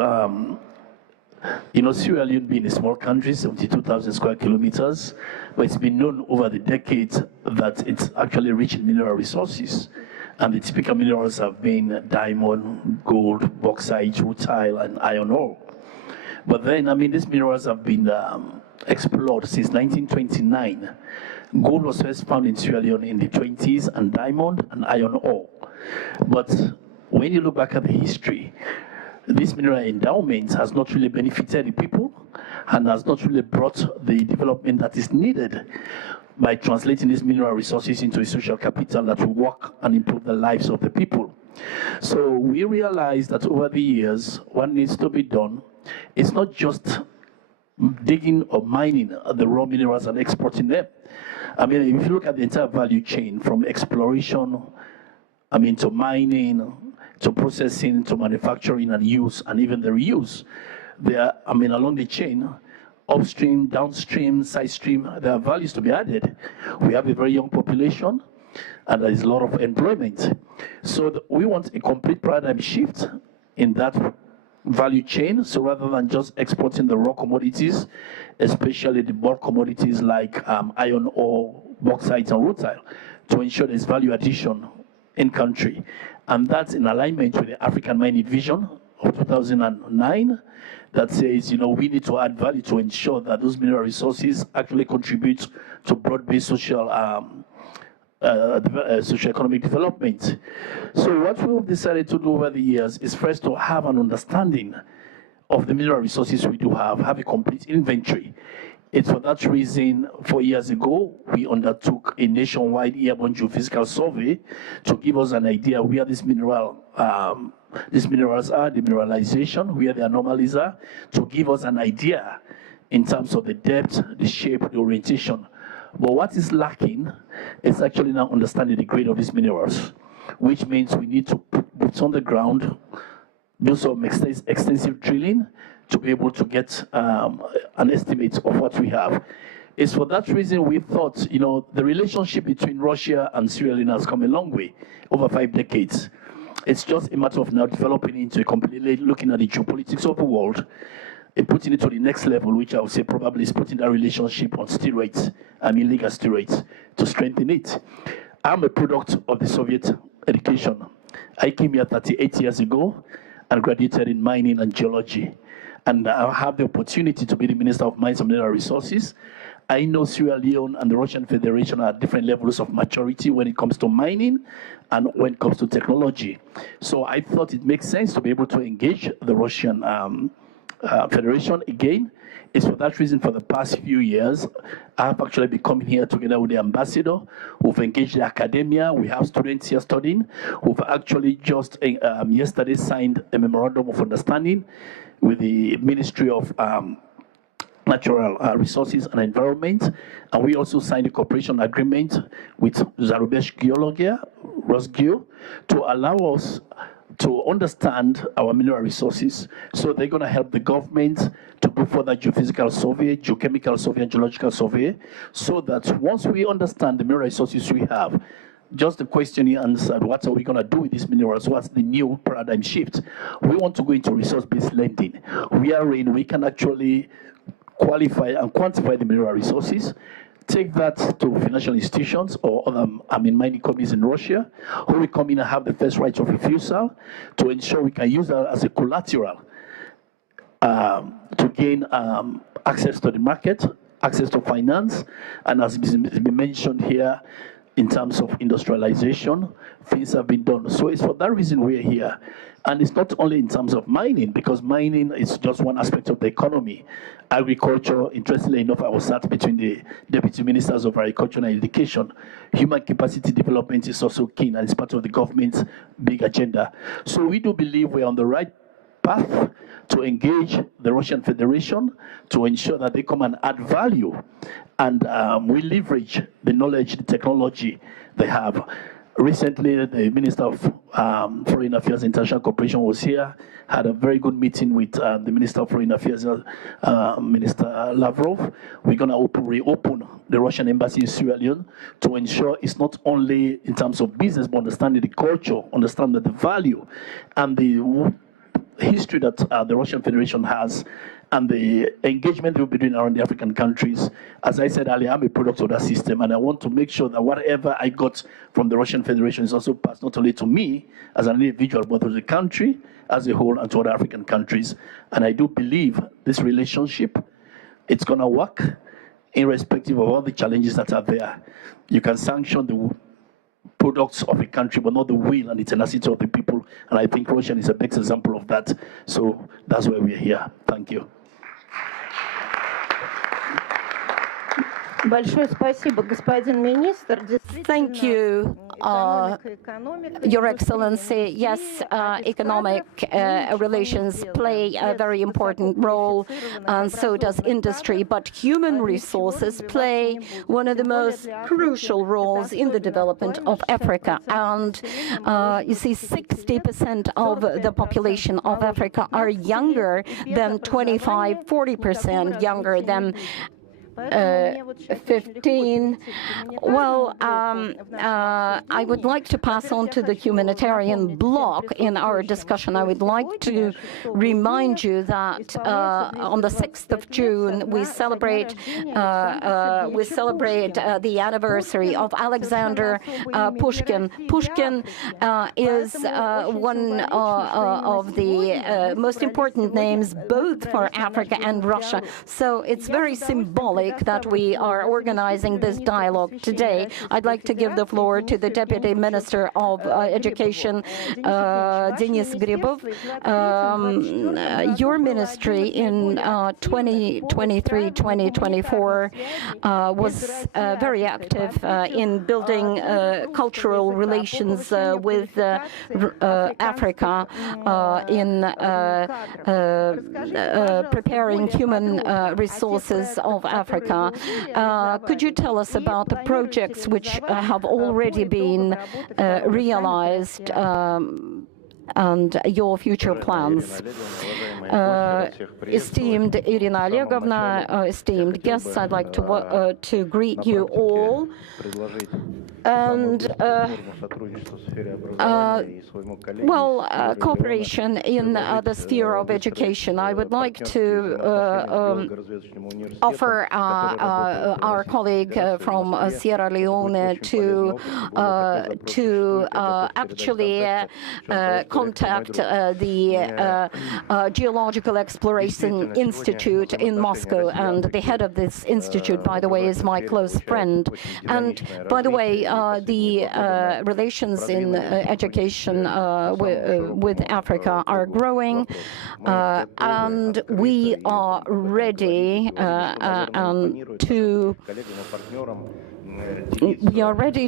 you know, Sierra Leone being a small country, 72,000 square kilometers, but it's been known over the decades that it's actually rich in mineral resources. And the typical minerals have been diamond, gold, bauxite, rutile, and iron ore. But then, I mean, these minerals have been explored since 1929. Gold was first found in Sierra Leone in the 20s, and diamond and iron ore. But when you look back at the history, this mineral endowment has not really benefited the people and has not really brought the development that is needed by translating these mineral resources into a social capital that will work and improve the lives of the people. So we realized that over the years, what needs to be done is not just digging or mining the raw minerals and exporting them. I mean, if you look at the entire value chain from exploration to mining, to processing, to manufacturing and use, and even the reuse. There, along the chain, upstream, downstream, side stream, there are values to be added. We have a very young population, and there is a lot of employment. So we want a complete paradigm shift in that value chain. So rather than just exporting the raw commodities, especially the bulk commodities like iron ore, bauxite, and rutile, to ensure there's value addition in country. And that's in alignment with the African Mining Vision of 2009 that says, we need to add value to ensure that those mineral resources actually contribute to broad-based socio-economic development. So what we've decided to do over the years is first to have an understanding of the mineral resources we do have a complete inventory. It's for that reason, 4 years ago, we undertook a nationwide airborne geophysical survey to give us an idea where these minerals are, the mineralization, where the anomalies are, to give us an idea in terms of the depth, the shape, the orientation. But what is lacking is actually now understanding the grade of these minerals, which means we need to put boots on the ground, do some extensive drilling to be able to get an estimate of what we have. It's for that reason we thought, the relationship between Russia and Sierra Leone has come a long way, over 5 decades. It's just a matter of now developing into a completely looking at the geopolitics of the world and putting it to the next level, which I would say probably is putting that relationship on steroids, legal steroids, to strengthen it. I'm a product of the Soviet education. I came here 38 years ago and graduated in mining and geology. And I have the opportunity to be the Minister of Mines and Mineral Resources. I know Sierra Leone and the Russian Federation are at different levels of maturity when it comes to mining and when it comes to technology. So I thought it makes sense to be able to engage the Russian Federation again. It's for that reason for the past few years, I've actually been coming here together with the ambassador. We've engaged the academia. We have students here studying. We've actually just yesterday signed a memorandum of understanding with the Ministry of Natural Resources and Environment. And we also signed a cooperation agreement with Zarubesh Geologia, Rosgeo, to allow us to understand our mineral resources. So they're going to help the government to do further geophysical survey, geochemical survey, and geological survey, so that once we understand the mineral resources we have, just the question you answered, what are we going to do with these minerals? What's the new paradigm shift? We want to go into resource-based lending, wherein we can actually qualify and quantify the mineral resources, take that to financial institutions or other mining companies in Russia, who will come in and have the first right of refusal to ensure we can use that as a collateral to gain access to the market, access to finance, and as has been mentioned here, in terms of industrialization, things have been done. So it's for that reason we're here. And it's not only in terms of mining, because mining is just one aspect of the economy. Agriculture, interestingly enough, I was sat between the Deputy Ministers of Agriculture and Education. Human capacity development is also key, and it's part of the government's big agenda. So we do believe we're on the right path to engage the Russian Federation to ensure that they come and add value. And we leverage the knowledge, the technology they have. Recently, the Minister of Foreign Affairs and International Cooperation was here, had a very good meeting with the Minister of Foreign Affairs, Minister Lavrov. We're going to reopen the Russian embassy in Sierra Leone to ensure it's not only in terms of business, but understanding the culture, understanding the value, and the history that the Russian Federation has, and the engagement we'll be doing around the African countries. As I said earlier, I'm a product of that system, and I want to make sure that whatever I got from the Russian Federation is also passed not only to me as an individual, but to the country as a whole and to other African countries. And I do believe this relationship, it's going to work irrespective of all the challenges that are there. You can sanction the products of a country, but not the will and the tenacity of the people. And I think Russia is a best example of that. So that's why we're here. Thank you. Большое спасибо, господин министр. Thank you, Your Excellency, yes, economic relations play a very important role, and so does industry, but human resources play one of the most crucial roles in the development of Africa. And you see, 60% of the population of Africa are younger than 25, 40% younger than 15. Well, I would like to pass on to the humanitarian bloc in our discussion. I would like to remind you that on the 6th of June we celebrate the anniversary of Alexander Pushkin. Pushkin is one of the most important names both for Africa and Russia. So it's very symbolic that we are organizing this dialogue today. I'd like to give the floor to the Deputy Minister of Education, Denis Gribov. Your ministry in 2023-2024 was very active in building cultural relations with Africa, in preparing human resources of Africa. Could you tell us about the projects which have already been realized and your future plans? Esteemed Irina Olegovna, esteemed guests, I'd like to greet you all. And cooperation in the sphere of education. I would like to offer our colleague from Sierra Leone to actually contact the Geological Exploration Institute in Moscow, and the head of this institute, by the way, is my close friend. And by the way, the relations in education with Africa are growing, and we are ready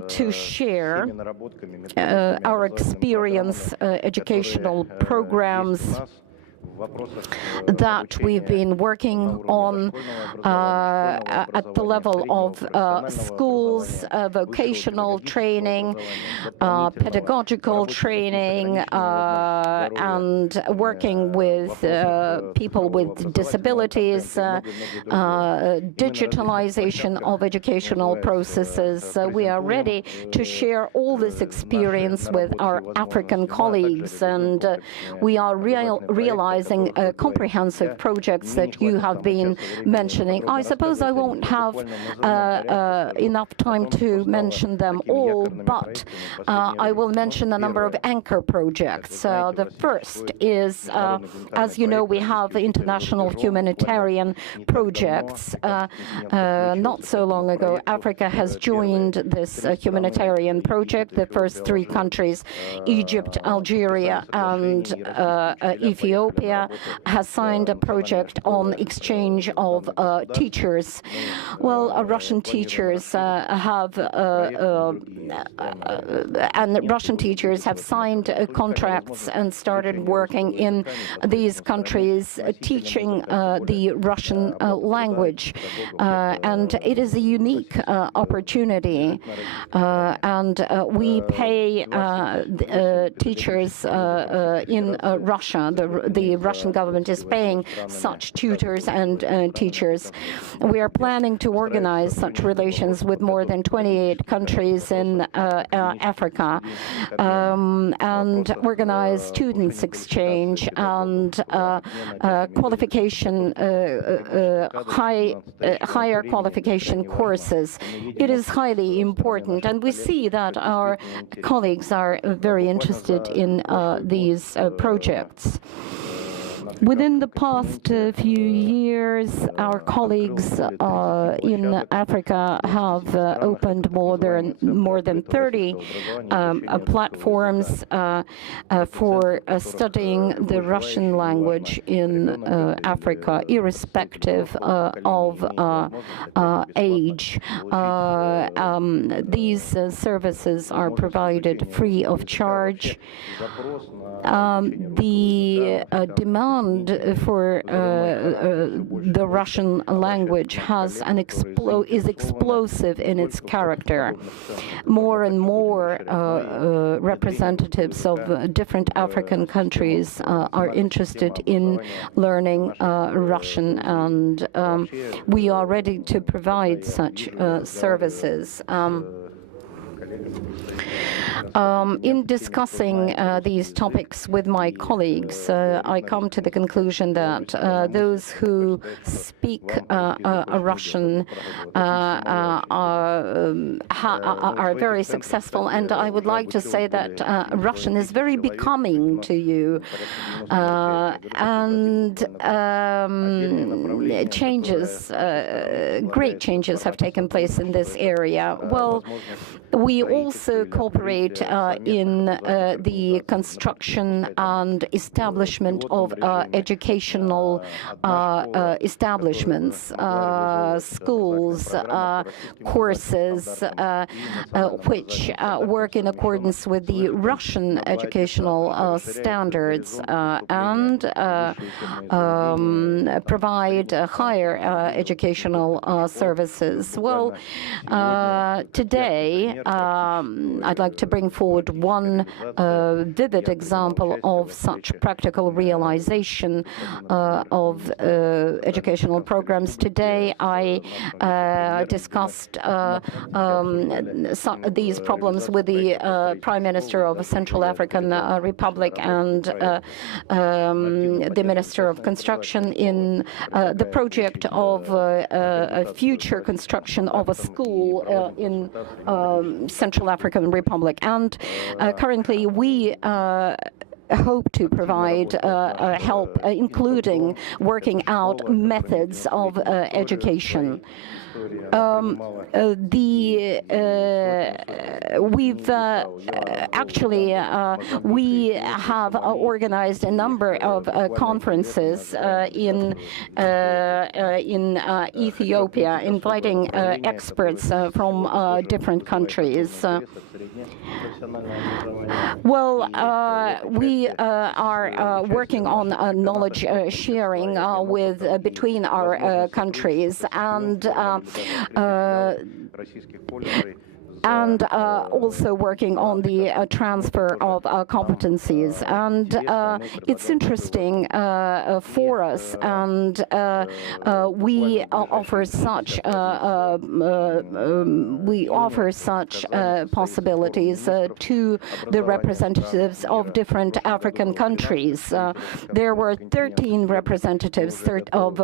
to share our experience, educational programs that we've been working on at the level of schools, vocational training, pedagogical training, and working with people with disabilities, digitalization of educational processes. We are ready to share all this experience with our African colleagues, and we are realizing comprehensive projects that you have been mentioning. I suppose I won't have enough time to mention them all, but I will mention a number of anchor projects. The first is, as you know, we have international humanitarian projects. Not so long ago, Africa has joined this humanitarian project. The first three countries, Egypt, Algeria, and Ethiopia, has signed a project on exchange of teachers. Well, Russian teachers have signed contracts and started working in these countries, teaching the Russian language, and it is a unique opportunity. And we pay teachers in Russia. The Russian government is paying such tutors and teachers. We are planning to organize such relations with more than 28 countries in Africa, and organize students exchange and qualification, higher qualification courses. It is highly important, and we see that our colleagues are very interested in these projects. Within the past few years, our colleagues in Africa have opened more than 30 platforms for studying the Russian language in Africa, irrespective of age. These services are provided free of charge. The demand for the Russian language is explosive in its character. More and more representatives of different African countries are interested in learning Russian, and we are ready to provide such services. In discussing these topics with my colleagues, I come to the conclusion that those who speak Russian are very successful, and I would like to say that Russian is very becoming to you, and great changes have taken place in this area. Well, we also cooperate in the construction and establishment of educational establishments, schools, courses, which work in accordance with the Russian educational standards and provide higher educational services. Well, today, I'd like to bring forward one vivid example of such practical realization of educational programs. Today, I discussed these problems with the Prime Minister of the Central African Republic and the Minister of Construction in the project of a future construction of a school in Central African Republic, and currently we hope to provide help, including working out methods of education. We have organized a number of conferences in Ethiopia, inviting experts from different countries. Well, we are working on knowledge sharing between our countries, and also working on the transfer of competencies. And it's interesting for us, and we offer such possibilities to the representatives of different African countries. There were 13 representatives of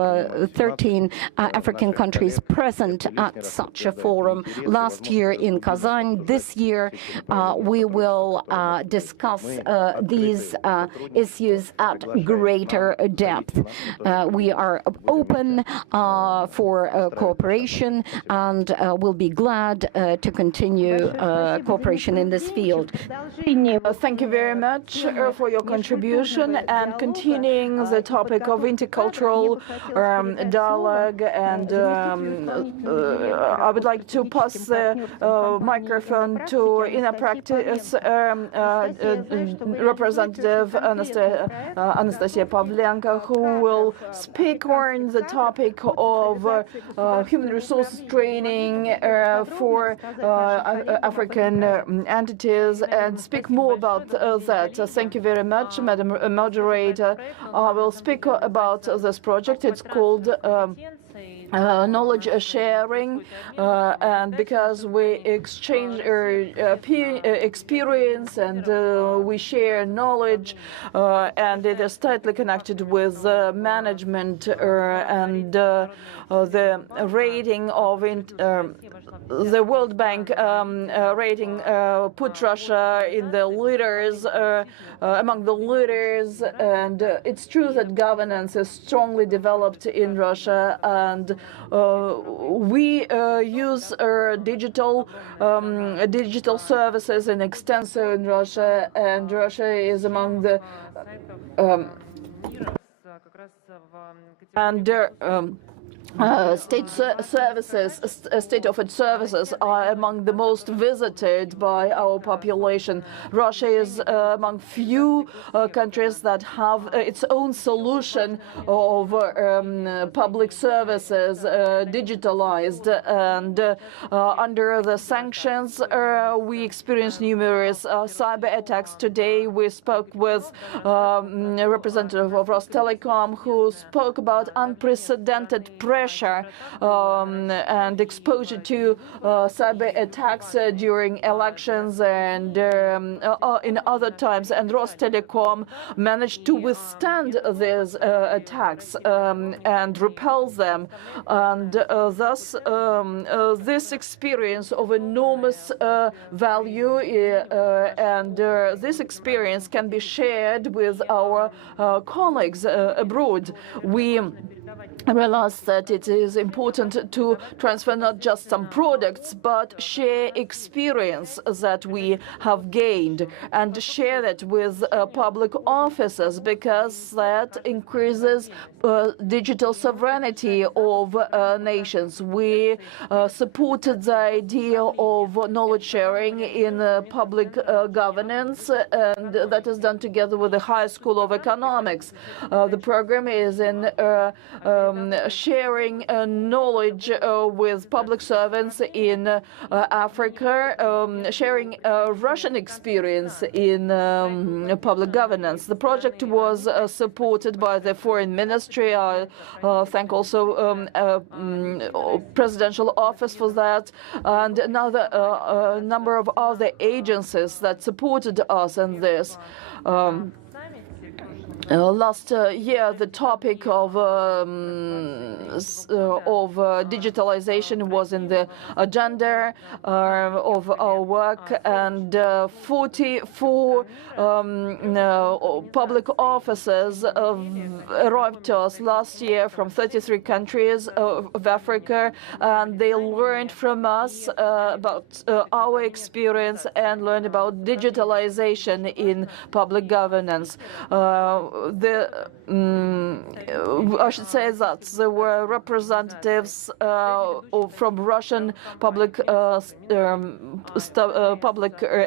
13 African countries present at such a forum last year in Kazan. This year, we will discuss these issues at greater depth. We are open for cooperation, and will be glad to continue cooperation in this field. Thank you very much for your contribution, and continuing the topic of intercultural dialogue, and I would like to pass the microphone to inner practice representative Anastasia Pavlenko, who will speak on the topic of human resources training for African entities, and speak more about that. Thank you very much, Madam Moderator. I will speak about this project. It's called knowledge sharing, and because we exchange experience and we share knowledge, and it is tightly connected with management and the rating of the World Bank rating put Russia in the leaders, among the leaders, and it's true that governance is strongly developed in Russia, and we use digital services in extenso in Russia, and Russia is among the state-offered services are among the most visited by our population. Russia is among few countries that have its own solution of public services digitalized, and under the sanctions we experience numerous cyber attacks. Today we spoke with a representative of Rostelecom who spoke about unprecedented pressure and exposure to cyber attacks during elections and in other times, and Rostelecom managed to withstand these attacks and repel them, and thus this experience of enormous value and this experience can be shared with our colleagues abroad. We realize that it is important to transfer not just some products, but share experience that we have gained and share that with public officers, because that increases digital sovereignty of nations. We supported the idea of knowledge sharing in public governance, and that is done together with the High School of Economics. The program is in sharing knowledge with public servants in Africa, sharing Russian experience in public governance. The project was supported by the Foreign Ministry. I thank also Presidential Office for that, and another number of other agencies that supported us in this. Last year, the topic of digitalization was in the agenda of our work, and 44 public officers arrived to us last year from 33 countries of Africa, and they learned from us about our experience and learned about digitalization in public governance. I should say that there were representatives from Russian public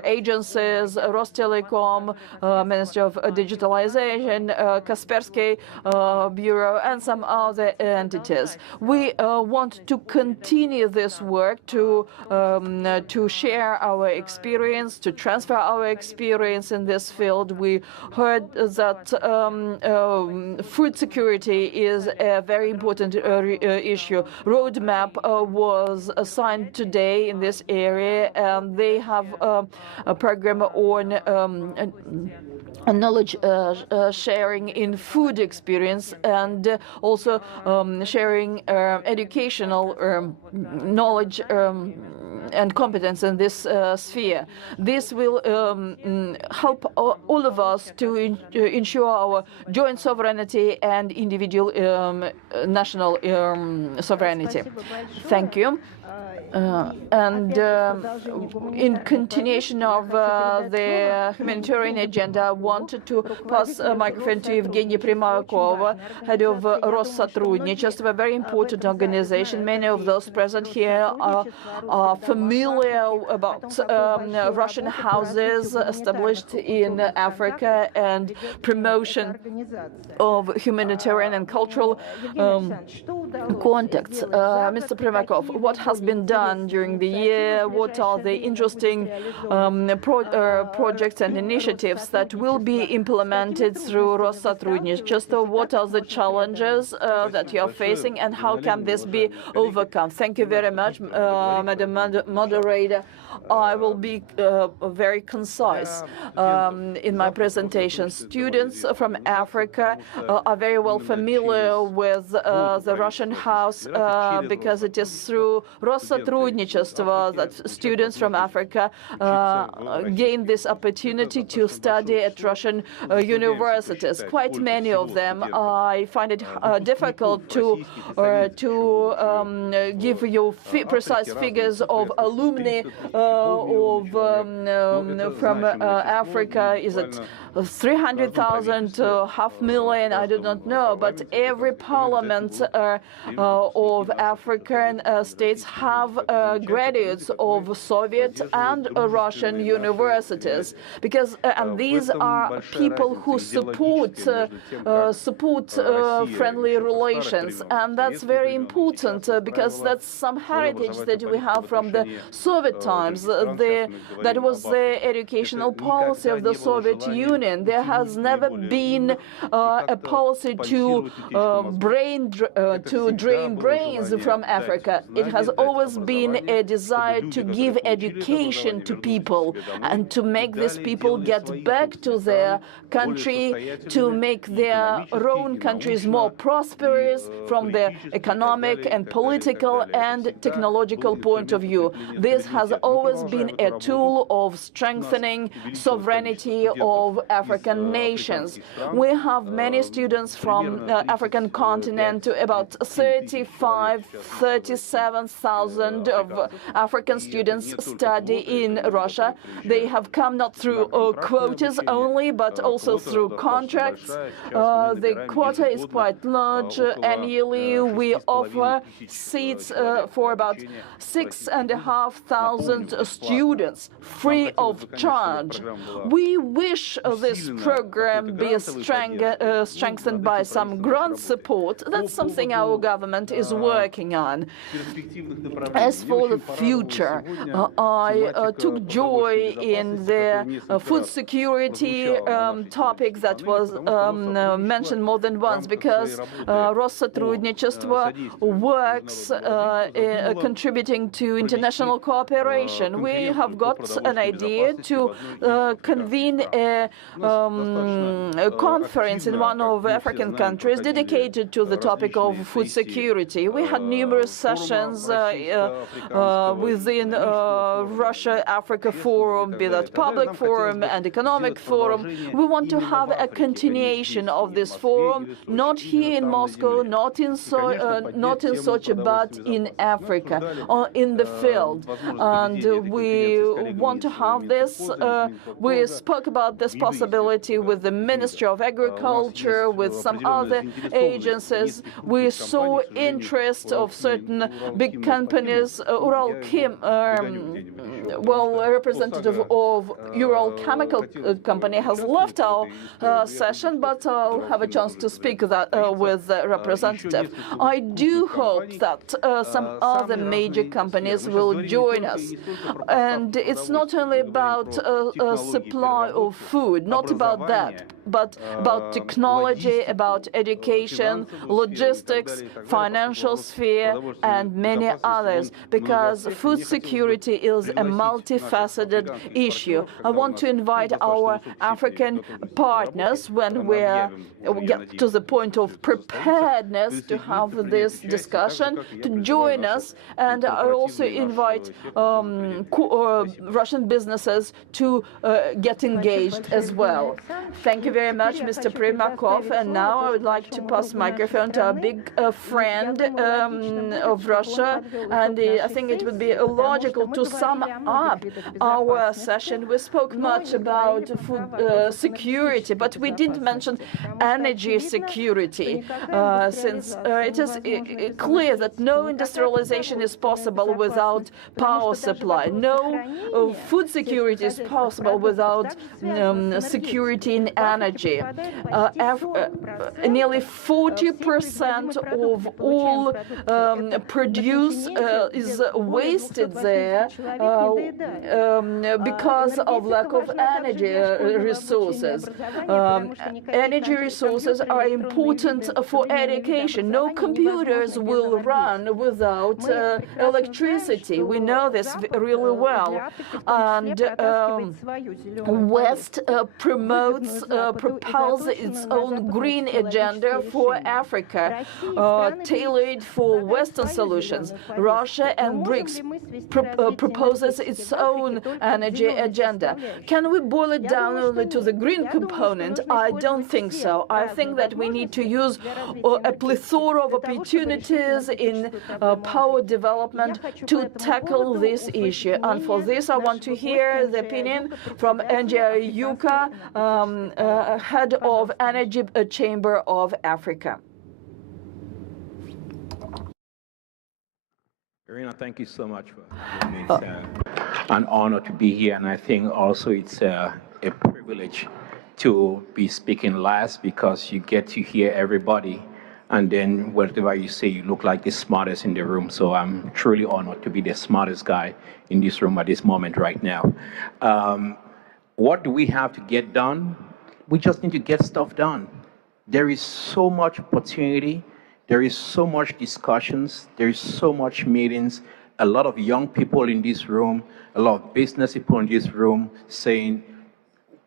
agencies, Rostelecom, Ministry of Digitalization, Kaspersky Bureau, and some other entities. We want to continue this work to share our experience, to transfer our experience in this field. We heard that food security is a very important issue. Roadmap was assigned today in this area, and they have a program on knowledge sharing in food experience, and also sharing educational knowledge and competence in this sphere. This will help all of us to ensure our joint sovereignty and individual national sovereignty. Thank you. And in continuation of the humanitarian agenda, I wanted to pass a microphone to Evgenia Primakova, head of Россотрудничество, a very important organization. Many of those present here are familiar familiar about Russian houses established in Africa and promotion of humanitarian and cultural contacts. Mr. Primakov, what has been done during the year? What are the interesting projects and initiatives that will be implemented through Россотрудничество? What are the challenges that you are facing, and how can this be overcome? Thank you very much, Madam Moderator. I will be very concise in my presentation. Students from Africa are very well familiar with the Russian House because it is through Россотрудничество that students from Africa gain this opportunity to study at Russian universities. Quite many of them. I find it difficult to give you precise figures of alumni from Africa. Is it 300,000, 500,000? I do not know. But every parliament of African states have graduates of Soviet and Russian universities, because and these are people who support friendly relations, and that's very important because that's some heritage that we have from the Soviet times. That was the educational policy of the Soviet Union. There has never been a policy to drain brains from Africa. It has always been a desire to give education to people and to make these people get back to their country, to make their own countries more prosperous from the economic and political and technological point of view. This has always been a tool of strengthening sovereignty of African nations. We have many students from the African continent, about 37,000 of African students study in Russia. They have come not through quotas only, but also through contracts. The quota is quite large. Annually, we offer seats for about 6,500 students free of charge. We wish this program be strengthened by some grant support. That's something our government is working on. As for the future, I took joy in the food security topic that was mentioned more than once, because Россотрудничество works contributing to international cooperation. We have got an idea to convene a conference in one of African countries dedicated to the topic of food security. We had numerous sessions within Russia-Africa Forum, be that public forum and economic forum. We want to have a continuation of this forum, not here in Moscow, not in Sochi, but in Africa, or in the field. And we want to have this. We spoke about this possibility with the Ministry of Agriculture, with some other agencies. We saw interest of certain big companies. Uralchem, representative of Ural Chemical Company has left our session, but I'll have a chance to speak with the representative. I do hope that some other major companies will join us. And it's not only about supply of food, not about that, but about technology, about education, logistics, financial sphere, and many others, because food security is a multifaceted issue. I want to invite our African partners, when we get to the point of preparedness to have this discussion, to join us, and I also invite Russian businesses to get engaged as well. Thank you very very much, Mr. Primakov. And now I would like to pass the microphone to our big friend of Russia. And I think it would be logical to sum up our session. We spoke much about food security, but we didn't mention energy security, since it is clear that no industrialization is possible without power supply. No food security is possible without security in energy. Nearly 40% of all produce is wasted there because of lack of energy resources. Energy resources are important for education. No computers will run without electricity. We know this really well. And West propels its own green agenda for Africa, tailored for Western solutions. Russia and BRICS proposes its own energy agenda. Can we boil it down only to the green component? I don't think so. I think that we need to use a plethora of opportunities in power development to tackle this issue. And for this, I want to hear the opinion from Andrea Yuka, head of Energy Chamber of Africa. Irina, thank you so much for having me. It's an honor to be here, and I think also it's a privilege to be speaking last because you get to hear everybody, and then whatever you say, you look like the smartest in the room. So I'm truly honored to be the smartest guy in this room at this moment right now. What do we have to get done? We just need to get stuff done. There is so much opportunity. There is so much discussions. There is so much meetings. A lot of young people in this room, a lot of business people in this room saying,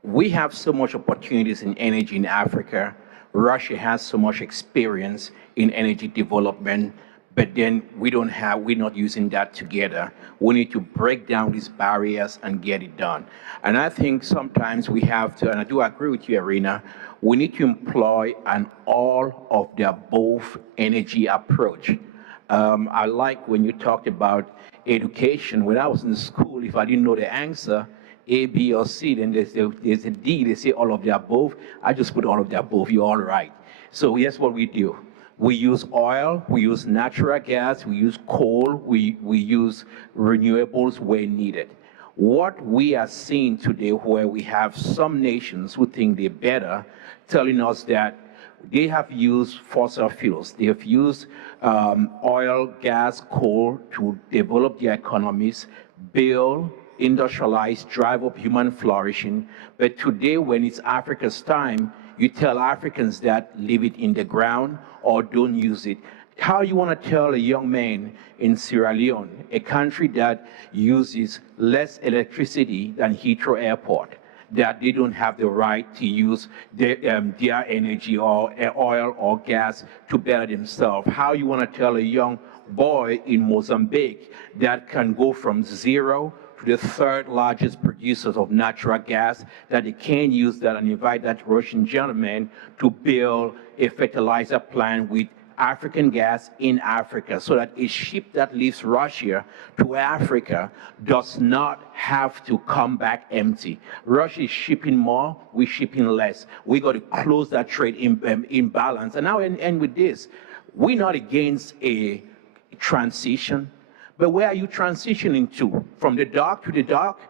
we have so much opportunities in energy in Africa. Russia has so much experience in energy development, but then we're not using that together. We need to break down these barriers and get it done. And I think sometimes we have to, and I do agree with you, Irina, we need to employ an all-of-the-above energy approach. I like when you talked about education. When I was in school, if I didn't know the answer, A, B, or C, then there's a D, they say all of the above. I just put all of the above, you're all right. So here's what we do. We use oil, we use natural gas, we use coal, we use renewables where needed. What we are seeing today, where we have some nations who think they're better, telling us that they have used fossil fuels. They have used oil, gas, coal to develop their economies, build, industrialize, drive up human flourishing. But today, when it's Africa's time, you tell Africans that leave it in the ground or don't use it. How you want to tell a young man in Sierra Leone, a country that uses less electricity than Heathrow Airport, that they don't have the right to use their energy or oil or gas to better themselves? How you want to tell a young boy in Mozambique that can go from zero to the third largest producers of natural gas, that they can use that and invite that Russian gentleman to build a fertilizer plant with African gas in Africa, so that a ship that leaves Russia to Africa does not have to come back empty. Russia is shipping more, we're shipping less. We got to close that trade imbalance. And now end with this. We're not against a transition, but where are you transitioning to? From the dark to the dark?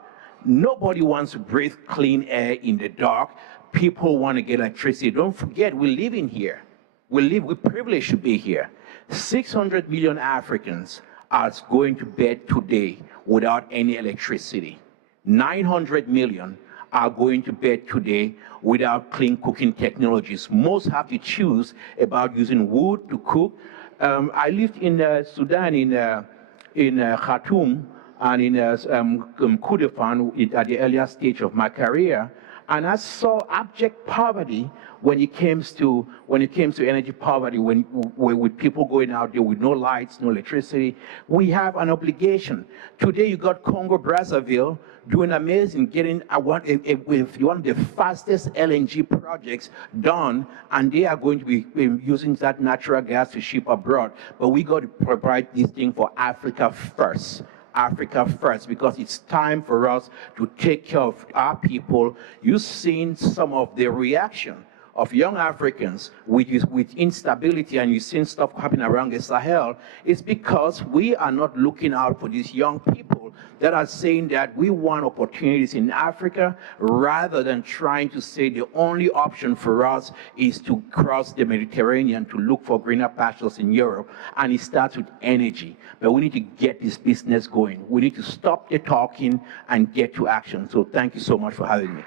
Nobody wants to breathe clean air in the dark. People want to get electricity. Don't forget, we're living here. We're privileged to be here. 600 million Africans are going to bed today without any electricity. 900 million are going to bed today without clean cooking technologies. Most have to choose about using wood to cook. I lived in Sudan, in Khartoum, and in Kurdistan at the earlier stage of my career. And I saw abject poverty when it came to energy poverty, with people going out there with no lights, no electricity. We have an obligation. Today you got Congo Brazzaville doing amazing, getting one of the fastest LNG projects done, and they are going to be using that natural gas to ship abroad. But we got to provide this thing for Africa first. Africa first, because it's time for us to take care of our people. You've seen some of the reaction of young Africans with instability, and you've seen stuff happening around the Sahel. It's because we are not looking out for these young people that are saying that we want opportunities in Africa, rather than trying to say the only option for us is to cross the Mediterranean to look for greener pastures in Europe. And it starts with energy. But we need to get this business going. We need to stop the talking and get to action. So thank you so much for having me.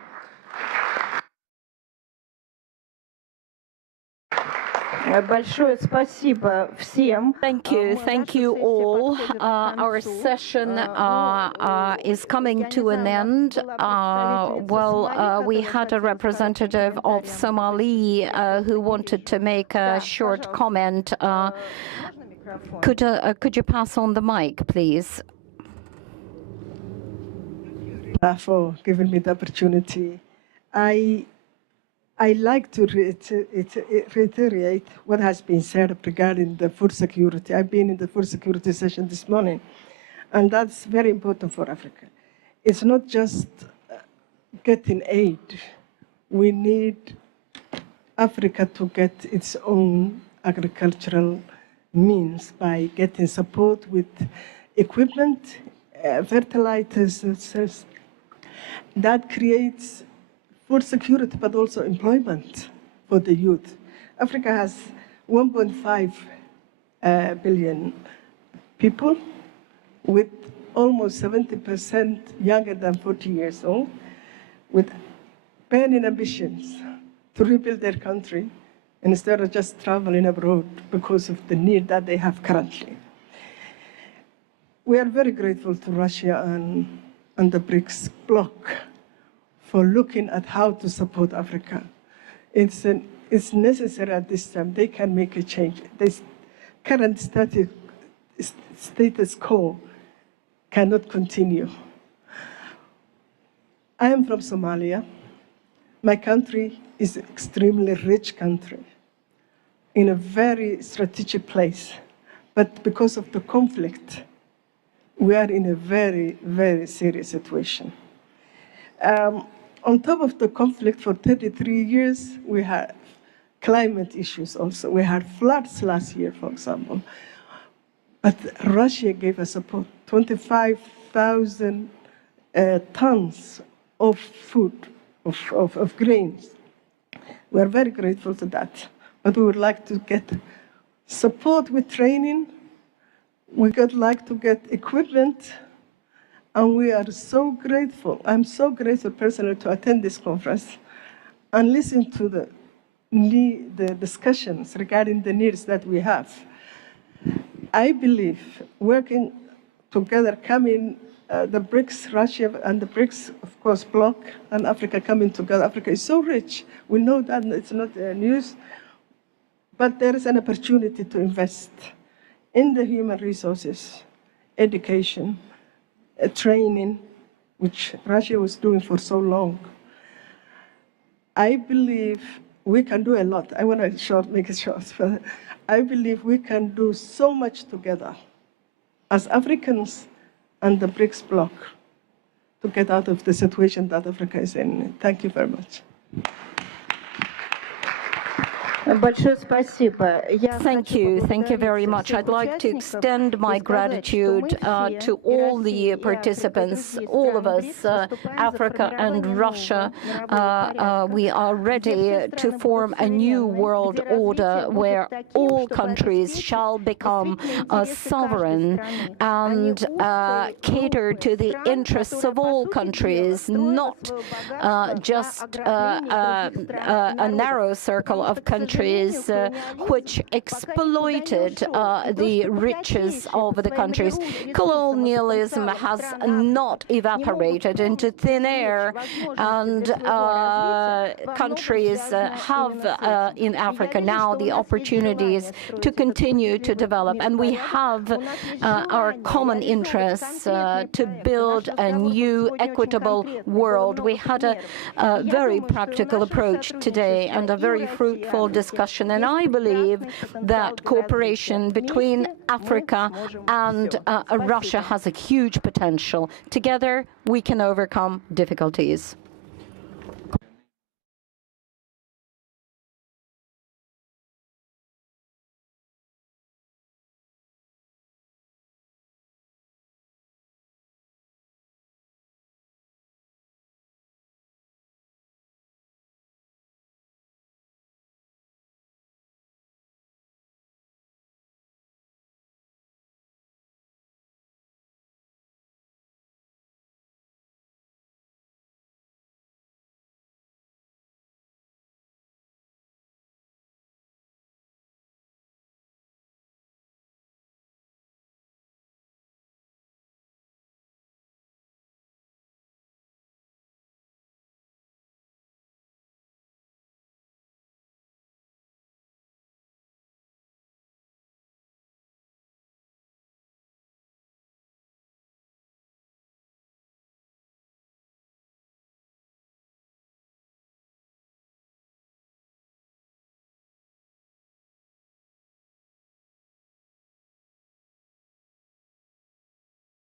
Thank you all. Our session is coming to an end. We had a representative of Somali who wanted to make a short comment. Could you pass on the mic, please? For giving me the opportunity. I like to reiterate what has been said regarding the food security. I've been in the food security session this morning, and that's very important for Africa. It's not just getting aid. We need Africa to get its own agricultural means by getting support with equipment, fertilizers. That creates food security, but also employment for the youth. Africa has 1.5 billion people, with almost 70% younger than 40 years old, with burning ambitions to rebuild their country instead of just traveling abroad because of the need that they have currently. We are very grateful to Russia and the BRICS bloc for looking at how to support Africa. It's necessary at this time. They can make a change. This current status quo cannot continue. I am from Somalia. My country is an extremely rich country in a very strategic place. But because of the conflict, we are in a very, very serious situation. On top of the conflict for 33 years, we had climate issues also. We had floods last year, for example. But Russia gave us support, 25,000 tons of food, of grains. We are very grateful to that. But we would like to get support with training. We would like to get equipment. And we are so grateful. I'm so grateful personally to attend this conference and listen to the discussions regarding the needs that we have. I believe working together, the BRICS, Russia and the BRICS, of course, bloc, and Africa coming together. Africa is so rich. We know that it's not news, but there is an opportunity to invest in the human resources, education, training, which Russia was doing for so long. I believe we can do a lot. I want to make it short, but I believe we can do so much together as Africans and the BRICS bloc to get out of the situation that Africa is in. Thank you very much. Thank you very much. I'd like to extend my gratitude to all the participants, all of us, Africa and Russia. We are ready to form a new world order where all countries shall become sovereign and cater to the interests of all countries, not just a narrow circle of countries countries which exploited the riches of the countries. Colonialism has not evaporated into thin air, and countries have in Africa now the opportunities to continue to develop, and we have our common interests to build a new equitable world. We had a very practical approach today and a very fruitful discussion, and I believe that cooperation between Africa and Russia has a huge potential. Together we can overcome difficulties.